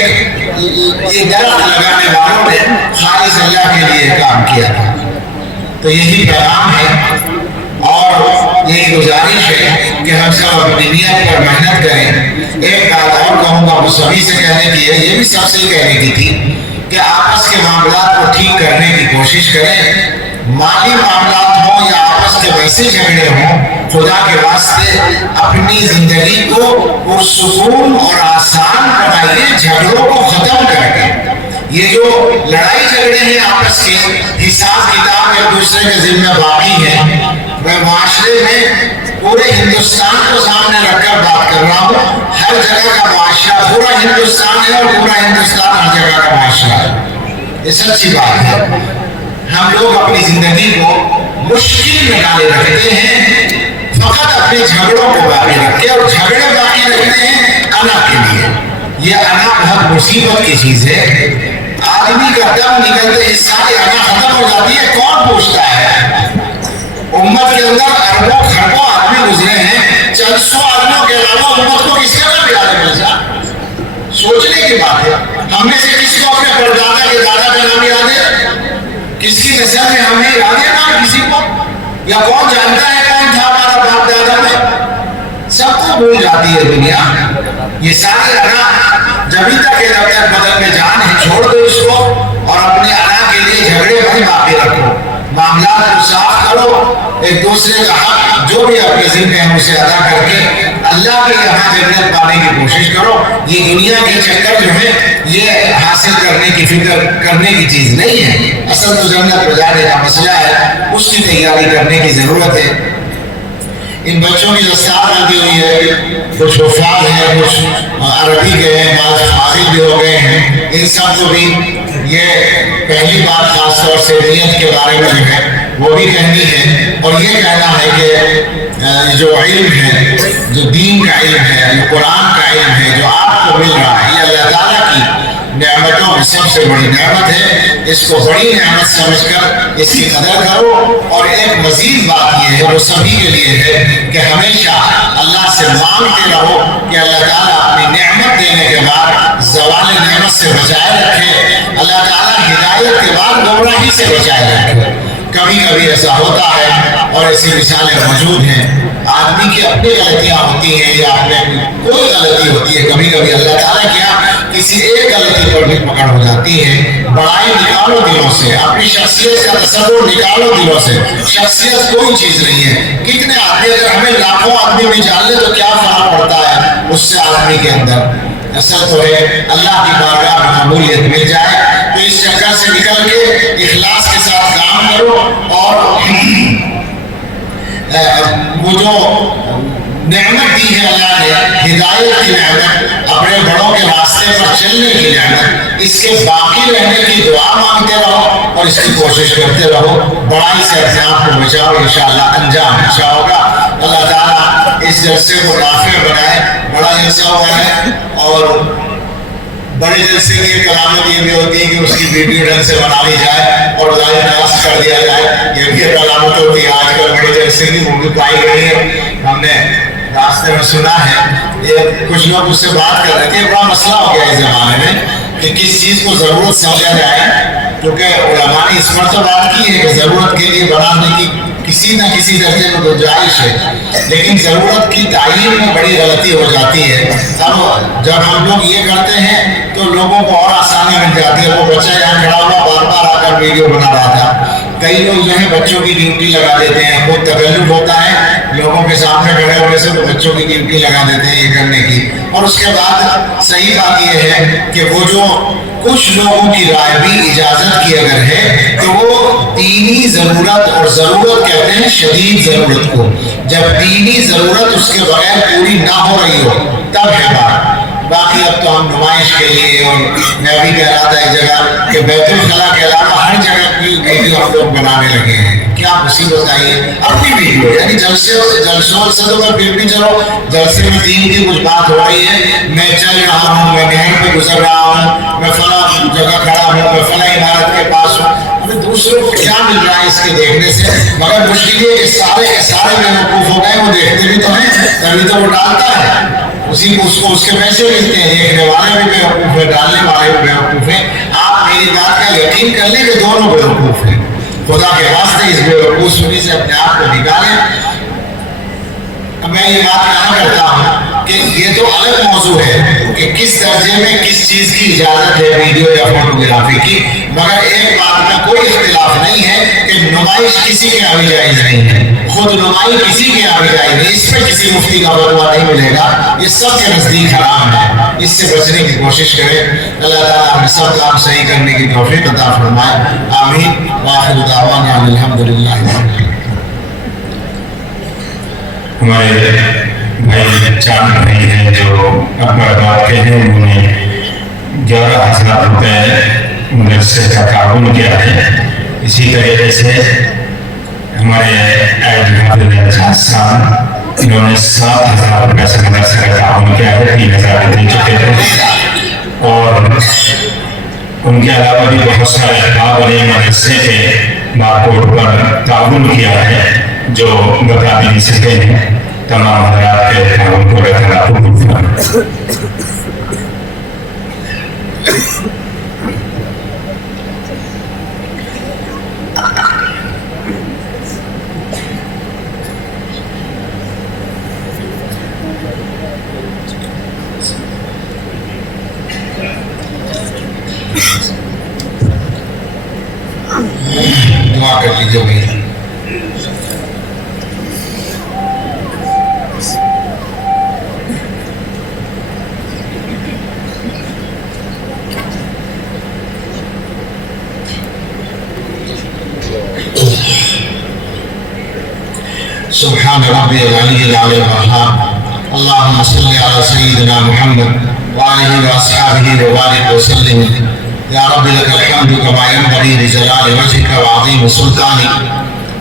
یہ درخت لگانے والوں نے خالص اللہ کے لیے کام کیا تھا۔ تو یہی پیغام ہے اور یہی گزارش ہے کہ ہم سب اپنی نیت پر محنت کریں۔ ایک بات اور کہوں گا، وہ سبھی سے کہنے کی ہے، یہ بھی سب سے کہنے کی تھی کہ آپس کے معاملات کو ٹھیک کرنے کی کوشش کریں، مالی معاملات ہوں یا آپس کے ویسے جھگڑے ہوں، خدا کے واسطے اپنی زندگی کو پرسکون اور آسان بنائیے، جھگڑوں کو ختم کر کے۔ یہ جو لڑائی جھگڑے ہیں آپس کے، حساب کتاب ایک دوسرے کے ذمہ باقی ہے، میں معاشرے میں پورے ہندوستان کو سامنے رکھ کر بات کر رہا ہوں۔ ہر جگہ کا معاشرہ پورا ہندوستان ہے، اور پورا ہندوستان ہر جگہ کا معاشرہ ہے، یہ سچی بات ہے۔ ہم لوگ اپنی زندگی کو مشکل میں ڈالے رکھتے ہیں، فقط اپنے جھگڑوں کو باقی رکھتے ہیں، اور جھگڑے باقی رکھتے ہیں انا کے لیے۔ یہ انا بہت مصیبت کی چیز ہے۔ آدمی کا دم نکلتے ہی ساری انا ختم ہو جاتی ہے، کون پوچھتا ہے؟ امت کے اندر اربوں خربوں آدمی گزرے ہیں، چند سو آدمیوں کے علاوہ امت کو کس کا بھی یاد مل جائے؟ سوچنے کی بات ہے۔ ہم میں سے کسی کو اپنے پردادا کے دادا کا نام یاد ہے؟ کس کی نسل میں ہمیں یاد ہے نام کسی کو؟ یا کون جانتا ہے کون تھا ہمارا باپ دادا میں؟ سب کو بھول جاتی ہے دنیا۔ یہ سارے انا جبھی تک ہے جب تک بدن میں جان ہے، چھوڑ دو اس کو، اور اپنے انا کے لیے جھگڑے بھائی باقی رکھو، معاملات کو صاف کرو، ایک دوسرے کا حق جو بھی آپ کے ذمہ ہے اسے ادا کر کے اللہ کے یہاں جنت پانے کی کوشش کرو۔ یہ دنیا کے چکر جو ہے یہ حاصل کرنے کی فکر کرنے کی چیز نہیں ہے، اصل تو جنت بجانے کا مسئلہ ہے، اس کی تیاری کرنے کی ضرورت ہے۔ ان بچوں کی دستار بندی ہوئی ہے، کچھ حفاظ ہیں، کچھ عربی کے ہیں، بعض فاضل بھی ہو گئے ہیں، ان سب کو بھی یہ پہلی بات خاص طور سے نیت کے بارے میں جو ہے وہ بھی کہنی ہے، اور یہ کہنا ہے کہ جو علم ہے، جو دین کا علم ہے، جو قرآن کا علم ہے، جو آپ کو مل رہا ہے، یہ اللہ تعالیٰ کی نعمتوں میں سب سے بڑی نعمت ہے۔ اس کو بڑی نعمت سمجھ کر اس کی قدر کرو، اور ایک مزید بات یہ ہے، وہ سبھی کے لیے ہے، کہ ہمیشہ اللہ سے مانگتے رہو کہ اللہ تعالیٰ اپنی نعمت دینے کے بعد زوال نعمت سے بچائے رکھے، اللہ تعالیٰ ہدایت کے بعد گمراہی سے بچائے رکھے۔ کبھی کبھی ایسا ہوتا ہے، اور ایسی مثالیں موجود ہیں، آدمی کی اپنی غلطیاں ہوتی ہیں یا اپنے کوئی غلطی ہوتی ہے، کبھی کبھی اللہ تعالیٰ کیا کسی ایک غلطی پر بھی پکڑ ہو جاتی ہے۔ بڑائی نکالو دلوں سے، اپنی شخصیت کا تصور نکالو دلوں سے، شخصیت کوئی چیز نہیں ہے۔ کتنے آدمی، اگر ہمیں لاکھوں آدمی بھی جان لے تو کیا فرق پڑتا ہے اس سے آدمی کے اندر؟ اصل تو ہے اللہ کی بارگاہ میں قبولیت مل جائے، تو اس چکر سے نکل کے اخلاص کے ساتھ کام کرو، اور وہ جو نعمت دی ہے اللہ نے، ہدایت کی نعمت، اپنے بڑوں کے راستے پر چلنے کی نعمت، اس کے باقی رہنے کی دعا مانگتے رہو، اور اس کی کوشش کرتے رہو۔ بڑائی سے اپنے آپ کو بچاؤ، انشاءاللہ انجام اچھا ہوگا۔ اللہ تعالیٰ اس جلسے کو نافع بنائے۔ بڑا جلسہ ہوا ہے، اور بڑے جلسے کی ایک علامت یہ بھی ہوتی ہے کہ اس کی ویڈیو ڈھنگ سے بنا لی جائے اور لائیو کاسٹ کر دیا جائے، یہ بھی ایک علامت ہوتی ہے آج کل بڑے جلسے کی، وہ بھی پائی گئی ہے۔ ہم نے راستے میں سنا ہے، یہ کچھ لوگ اس سے بات کر رہے تھے، بڑا مسئلہ ہو گیا اس زمانے میں کہ کس چیز کو ضرورت سمجھا جائے، کیونکہ علماء نے اس پر تو بات کی ہے کہ ضرورت کے لیے بنانے کی کسی نہ کسی درجے میں گنجائش ہے، لیکن ضرورت کی تعین میں بڑی غلطی ہو جاتی ہے۔ اب جب ہم لوگ یہ کرتے ہیں تو لوگوں کو اور آسانی مل جاتی ہے۔ وہ بچہ یہاں کھڑا ہوا بار بار آ کر ویڈیو بنا رہا تھا، کئی لوگ جو ہے بچوں کی ڈیوٹی لگا دیتے ہیں، خود تکلف ہوتا ہے لوگوں کے سامنے کھڑے ہونے سے، تو بچوں کی ڈیوٹی لگا دیتے ہیں یہ کرنے کی۔ اور اس کے بعد صحیح بات یہ ہے کہ وہ جو کچھ لوگوں کی رائے بھی اجازت کی اگر ہے تو وہ دینی ضرورت، اور ضرورت کہتے ہیں شدید ضرورت کو، جب دینی ضرورت اس کے بغیر پوری نہ ہو رہی ہو تب ہے بات۔ باقی اب تو ہم نمائش کے لیے، اور میں بھی کہہ رہا تھا ایک جگہ کہ بیت الخلاء کے علاوہ ہر جگہ کی ویڈیو ہم لوگ بنانے لگے ہیں۔ کیا مصیبت آئی ہے اپنی ویڈیو، یعنی جلسوں سے تو میں پھر بھی چلو، جلسے میں دین کی کچھ بات ہو رہی ہے، میں چل رہا ہوں، میں نہر پہ گزر رہا ہوں، میں فلاں جگہ کھڑا ہوں، میں فلاں عمارت کے پاس ہوں، ہمیں دوسروں کو کیا مل رہا ہے اس کے دیکھنے سے؟ مگر مشکل یہ کہ سارے کے سارے بیوقوف ہو گئے، وہ دیکھتے بھی تو ہیں تبھی تو وہ ڈالتا ہے، اسی کو اس کے پیسے ملتے ہیں، دیکھنے والے بھی بیوقوف ہیں، ڈالنے والے بھی بیوقوف ہیں۔ آپ میری بات کا یقین کر لیں کہ دونوں بیوقوف ہیں، خدا کے واسطے اس بیوقوفی سے اپنے آپ کو نکالیں۔ میں یہ بات کہا کرتا ہوں کہ یہ تو الگ موضوع ہے کہ کس درجے میں کس چیز کی اجازت ہے ویڈیو یا فوٹوگرافی کی، مگر ایک بات میں کوئی اختلاف نہیں ہے کہ نمائش کسی کے یہاں بھی جائز نہیں ہے، خود نمائی کسی کے یہاں بھی جائز نہیں، اس پہ کسی مفتی کا فتویٰ نہیں ملے گا، یہ سب کے نزدیک حرام ہے، اس سے بچنے کی کوشش کریں۔ اللہ تعالیٰ ہمیں سب کام صحیح کرنے کی توفیق عطا فرمائے، آمین۔ وآخر دعوانا الحمدللہ۔ ہمارے بھائی چار بھائی ہیں جو اکبر آباد کے ہیں، انہوں نے 11,000 روپے مدرسے کا تعاون کیا ہے۔ اسی طریقے سے ہمارے صاحب انہوں نے 7,000 روپے سے مدرسے کا تعاون کیا ہے، 3,000 دے چکے تھے، اور ان کے علاوہ بھی بہت سارے احباب نے مدرسے کے بارکوڈ پر تعاون کیا ہے جو بتا بھی نہیں سکتے ہیں۔ تمام حضرات کے تعاون کو اللہ تعالیٰ قبول فرمائے۔ دعا کر لیجیے بھائی۔ سبحان ربی العلی العلی الوہاب، اللہم صلی علی سیدنا محمد وآلہ واصحابہ وبارک وسلم۔ یا رب لک الحمد کما ينبغي لجلال وجهك وعظیم سلطانك۔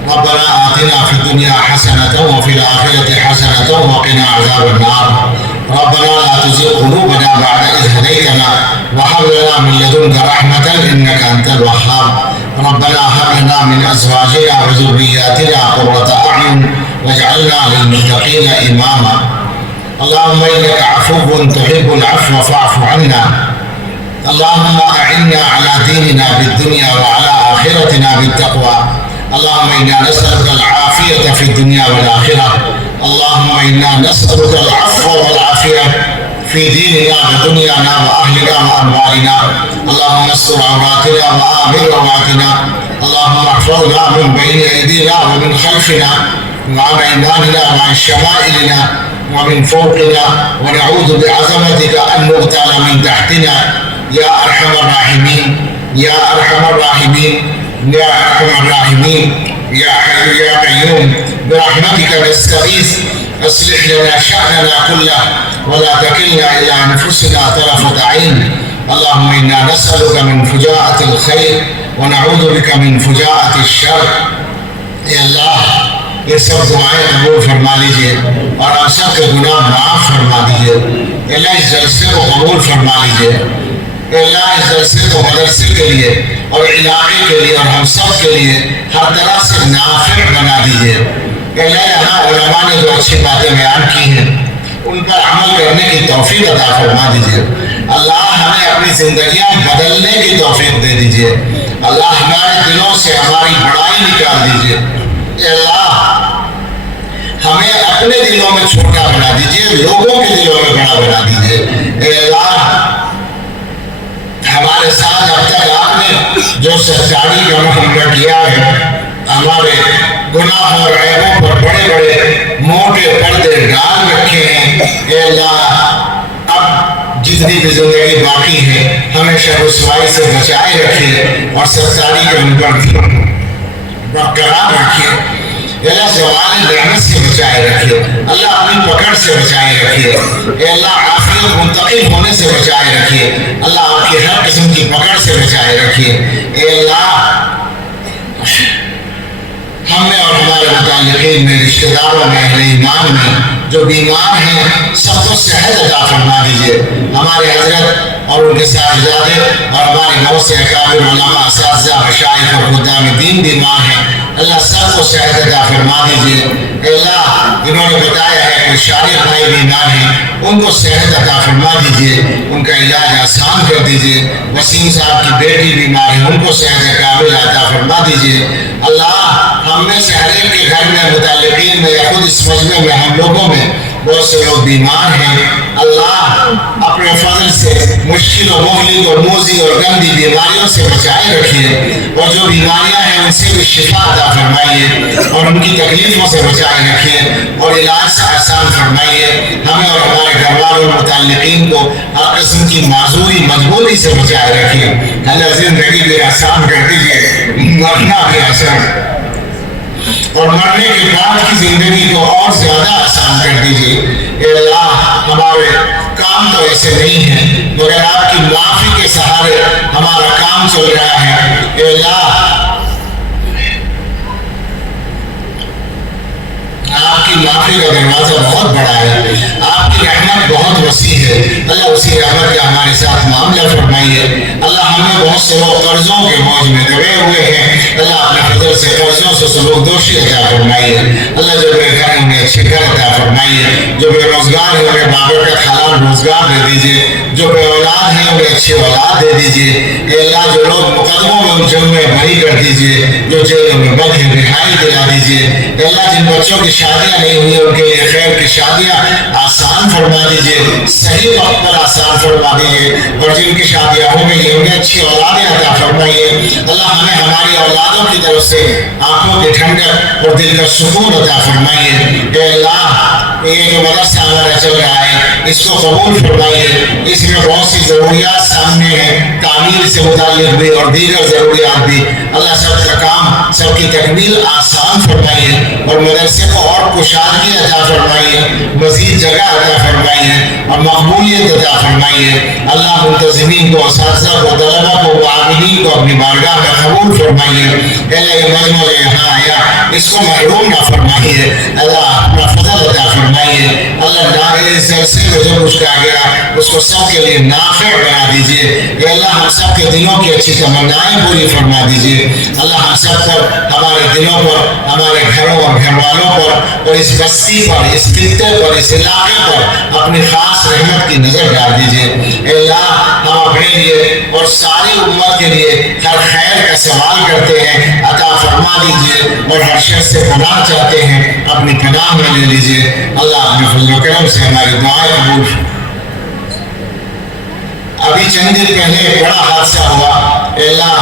ربنا آتنا في الدنيا حسنة وفي الآخرة حسنة وقنا عذاب النار۔ ربنا لا تزغ قلوبنا بعد إذ هديتنا وهب لنا من لدنك رحمة إنك أنت الوهاب۔ ربنا هب لنا من أزواجنا وذرياتنا قرة أعين واجعلنا للمتقين إماما۔ اللهم إنك عفو تحب العفو فاعف عنا۔ اللهم أعنا على ديننا بالدنيا وعلى آخرتنا بالتقوى۔ اللهم إنا نسألك العافية في الدنيا والآخرة۔ اللهم إنا نسألك العفو والعافية في ديننا ودنيانا وأهلنا وأموالنا۔ اللهم استر عوراتنا وآمن رواتنا۔ اللهم احفظنا من بين أيدينا ومن خلفنا وعن أيماننا وعن شمائلنا ومن فوقنا، ونعوذ بعظمتك أن نغتال من تحتنا يا أرحم الراحمين يا أرحم الراحمين يا أرحم الراحمين يا حي يا قيوم برحمتك نستغيث اصلح لنا شأننا كله ولا تكلنا إلى أنفسنا طرفة عين۔ اللهم إنا نسألك من فجاءة الخير ونعوذ بك من فجاءة الشر۔ اے اللہ یہ سب دعائیں قبول فرما لیجئے اور ہم سب کے گناہ معاف فرما دیجئے۔ اے اللہ اس جلسے کو قبول فرما لیجئے۔ اے اللہ اس جلسے کو مدرسے کے لیے اور علاقے کے لیے اور ہم سب کے لیے ہر طرح سے نافع بنا دیجئے۔ اے اللہ یہاں علماء نے جو اچھی باتیں بیان کی ہیں ان پر عمل کرنے کی توفیق عطا فرما دیجئے۔ اللہ ہمیں اپنی زندگیاں بدلنے کی توفیق دے دیجئے۔ اللہ ہمارے دلوں سے ہماری بڑائی نکال دیجئے۔ اے اللہ ہمیں اپنے دلوں میں چھوٹا بنا دیجئے، لوگوں کے دلوں میں بڑا بنا دیجئے۔ اے اللہ ہمارے ساتھ اب تک آپ نے جو سچائی کا معاملہ کیا ہے، ہمارے گناہوں اور عیبوں پر بڑے بڑے موٹے پردے ڈال رکھے ہیں۔ اے اللہ اب جتنی بھی زندگی باقی ہے ہمیشہ رسوائی سے بچائے رکھیے اور سچائی کے اوپر برقرار رکھیے۔ اللہ زوال رحمت سے بچائے رکھیے، اللہ اپنی پکڑ سے بچائے رکھیے۔ اے اللہ عافیت منتقل ہونے سے بچائے رکھیے، اللہ آپ کی ہر قسم کی پکڑ سے بچائے رکھیے۔ اے اللہ ہم میں اور ہمارے متعلقین میں، رشتہ داروں میں، اہل ایمان میں جو بیمار ہیں سب کو صحت عطا فرما دیجیے۔ ہمارے حضرت اور ان کے صاحبزادے اور ہمارے بہت سے اکابر علماء، اساتذہ، مشائخ اور خدام دین بیمار ہیں، اللہ سب کو صحت عطا فرما دیجیے۔ اے اللہ انہوں نے بتایا ہے کہ شارق بھائی بیمار ہیں، ان کو صحت عطا فرما دیجیے، ان کا علاج آسان کر دیجیے۔ وسیم صاحب کی بیٹی بیمار ہے، ان کو صحت کامل عطا فرما دیجیے۔ اللہ ہم میں سے ہر ایک کے گھر میں، متعلقین میں یا خود اس مجمع میں ہم لوگوں میں بہت سے لوگ بیمار ہیں، اللہ اپنے فضل سے مشکل و مہلک اور موذی اور گندی بیماریوں سے بچائے رکھیے، اور جو بیماریاں ہیں ان سے بھی شفا عطا فرمائیے اور ان کی تکلیفوں سے بچائے رکھیے اور علاج سے آسان فرمائیے. ہمیں اور ہمارے گھر والوں اور متعلقین کو ہر قسم کی معذوری مجبوری سے بچائے رکھیے. اللہ زندگی بھی آسان کر دیجیے، مرنا بھی آسان اور مرنے کے بعد کی زندگی کو اور زیادہ آسان کر دیجیے. اے اللہ ہمارے کام تو ایسے نہیں ہیں مگر آپ کی معافی کے سہارے ہمارا کام چل رہا ہے. اے اللہ آپ کی معافی کا دروازہ بہت بڑا ہے، آپ کی رحمت بہت وسیع ہے. اللہ اسی رحمت کا ہمارے ساتھ معاملہ فرمائیے. اللہ ہمیں بہت سے لوگ قرضوں کے بوجھ میں دبے ہوئے ہیں، اللہ اپنے فضل سے قرضوں سے سلوک دوشی عطا فرمائیے. اللہ جو بے گھر ہیں انہیں اچھے گھر عطا فرمائیے، جو بے روزگار ہیں انہیں بابرکت حلال روزگار دے دیجیے، جو بے اولاد ہیں انہیں اچھی اولاد دے دیجیے. اے اللہ جو لوگ مقدموں میں الجھے ہوئے بری کر دیجیے، جو جیلوں میں بند ہیں رہائی دلا دیجیے. اے اللہ جن بچوں کی شادیاں نہیں ہوئی ان کے لیے خیر کی شادیاں آسان فرما دیجیے، صحیح وقت پر آسان فرما دیجیے، اور جن کی شادیاں ہو گئی انہیں اچھی اولادیں عطا فرمائیے. اللہ ہمیں ہماری اولادوں کی طرف سے آنکھوں کی ٹھنڈک اور دل کا سکون عطا فرمائیے. اے اللہ یہ جو مدرسہ ہمارا چل رہا ہے اس کو قبول فرمائیے. اس میں بہت سی ضروریات سامنے ہیں، تعمیر سے متعلق بھی اور دیگر ضروریات بھی. اللہ سب کا کام، سب کی تکمیل آسان فرمائیے اور مدرسے کو اور کشادگی عطا فرمائیے، مزید جگہ عطا فرمائیے اور مقبولیت عطا فرمائیے. اللہ منتظمین کو، اساتذہ کو، طلبہ کو، عاملین کو اپنی بارگاہ میں قبول فرمائیے. اللہ یہ مجموعہ یہاں آیا اس کو محروم نہ فرمائیے. اللہ اپنا فضل عطا فرمائیے. اللہ اس جلسے میں جو کچھ کہا گیا اس کو سب کے لیے نافع بنا دیجیے. اے اللہ ہم سب کے دلوں کی اچھی تمنائیں پوری فرما دیجیے. اللہ ہم سب پر، ہمارے دلوں پر، ہمارے گھروں اور گھر والوں پر اور اس بستی پر، اس خطے پر، اس علاقے پر اپنی خاص رحمت کی نظر ڈال دیجیے. اے اللہ ہم اپنے لیے اور ساری امت کے لیے ہر خیر کا سوال کرتے ہیں، عطا فرما دیجیے، اور ہر شر سے پناہ چاہتے ہیں اپنی پناہ میں لے لیجیے. اللہ اپنے فضل و کرم سے ہماری دعائیں قبول. ابھی چند دن پہلے ایک بڑا حادثہ ہوا. اے اللہ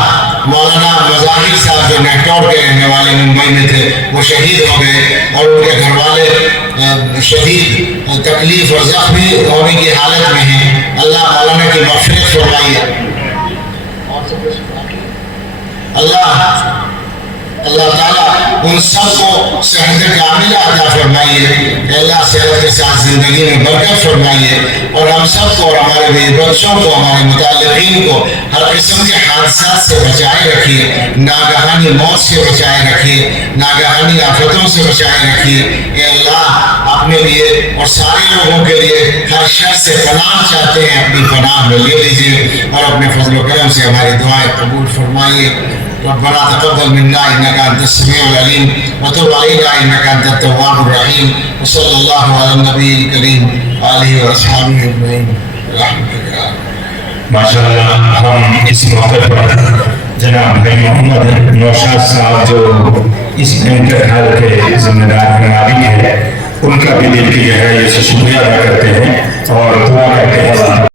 مولانا مظاہر صاحب جو نیٹور کے رہنے والے ممبئی میں تھے وہ شہید ہو گئے اور ان کے گھر والے شدید تکلیف اور زخمی ہونے کی حالت میں ہیں. اللہ مولانا کی مغفرت فرمائیے. اللہ تعالیٰ ان سب کو صحت کاملہ عطا فرمائیے. اللہ صحت کے ساتھ زندگی میں برکت فرمائیے اور ہم سب کو اور ہمارے بیوی بچوں کو، ہمارے متعلقین کو ہر قسم کے حادثات سے بچائے رکھیے، ناگہانی موت سے بچائے رکھیے، ناگہانی آفتوں سے بچائے رکھیے. اے اللہ اپنے لیے اور سارے لوگوں کے لیے ہر شر سے پناہ چاہتے ہیں، اپنی پناہ میں لے لیجیے اور اپنے فضل و کرم سے ہماری دعائیں قبول فرمائیے. ربنا تقبل منا انك انت السميع العليم وتب علينا انك انت التواب الرحيم وصلى الله على النبي الكريم وآله واصحابه اجمعين برحمتك. ماشاءاللہ ہم اس موقع پر جناب بھائی محمد نوشاد صاحب جو اس انتقال کے ذمہ دار مالک ہیں ان کا بھی دل کی گہرائی سے شکریہ ادا کرتے ہیں اور دعا کرتے ہیں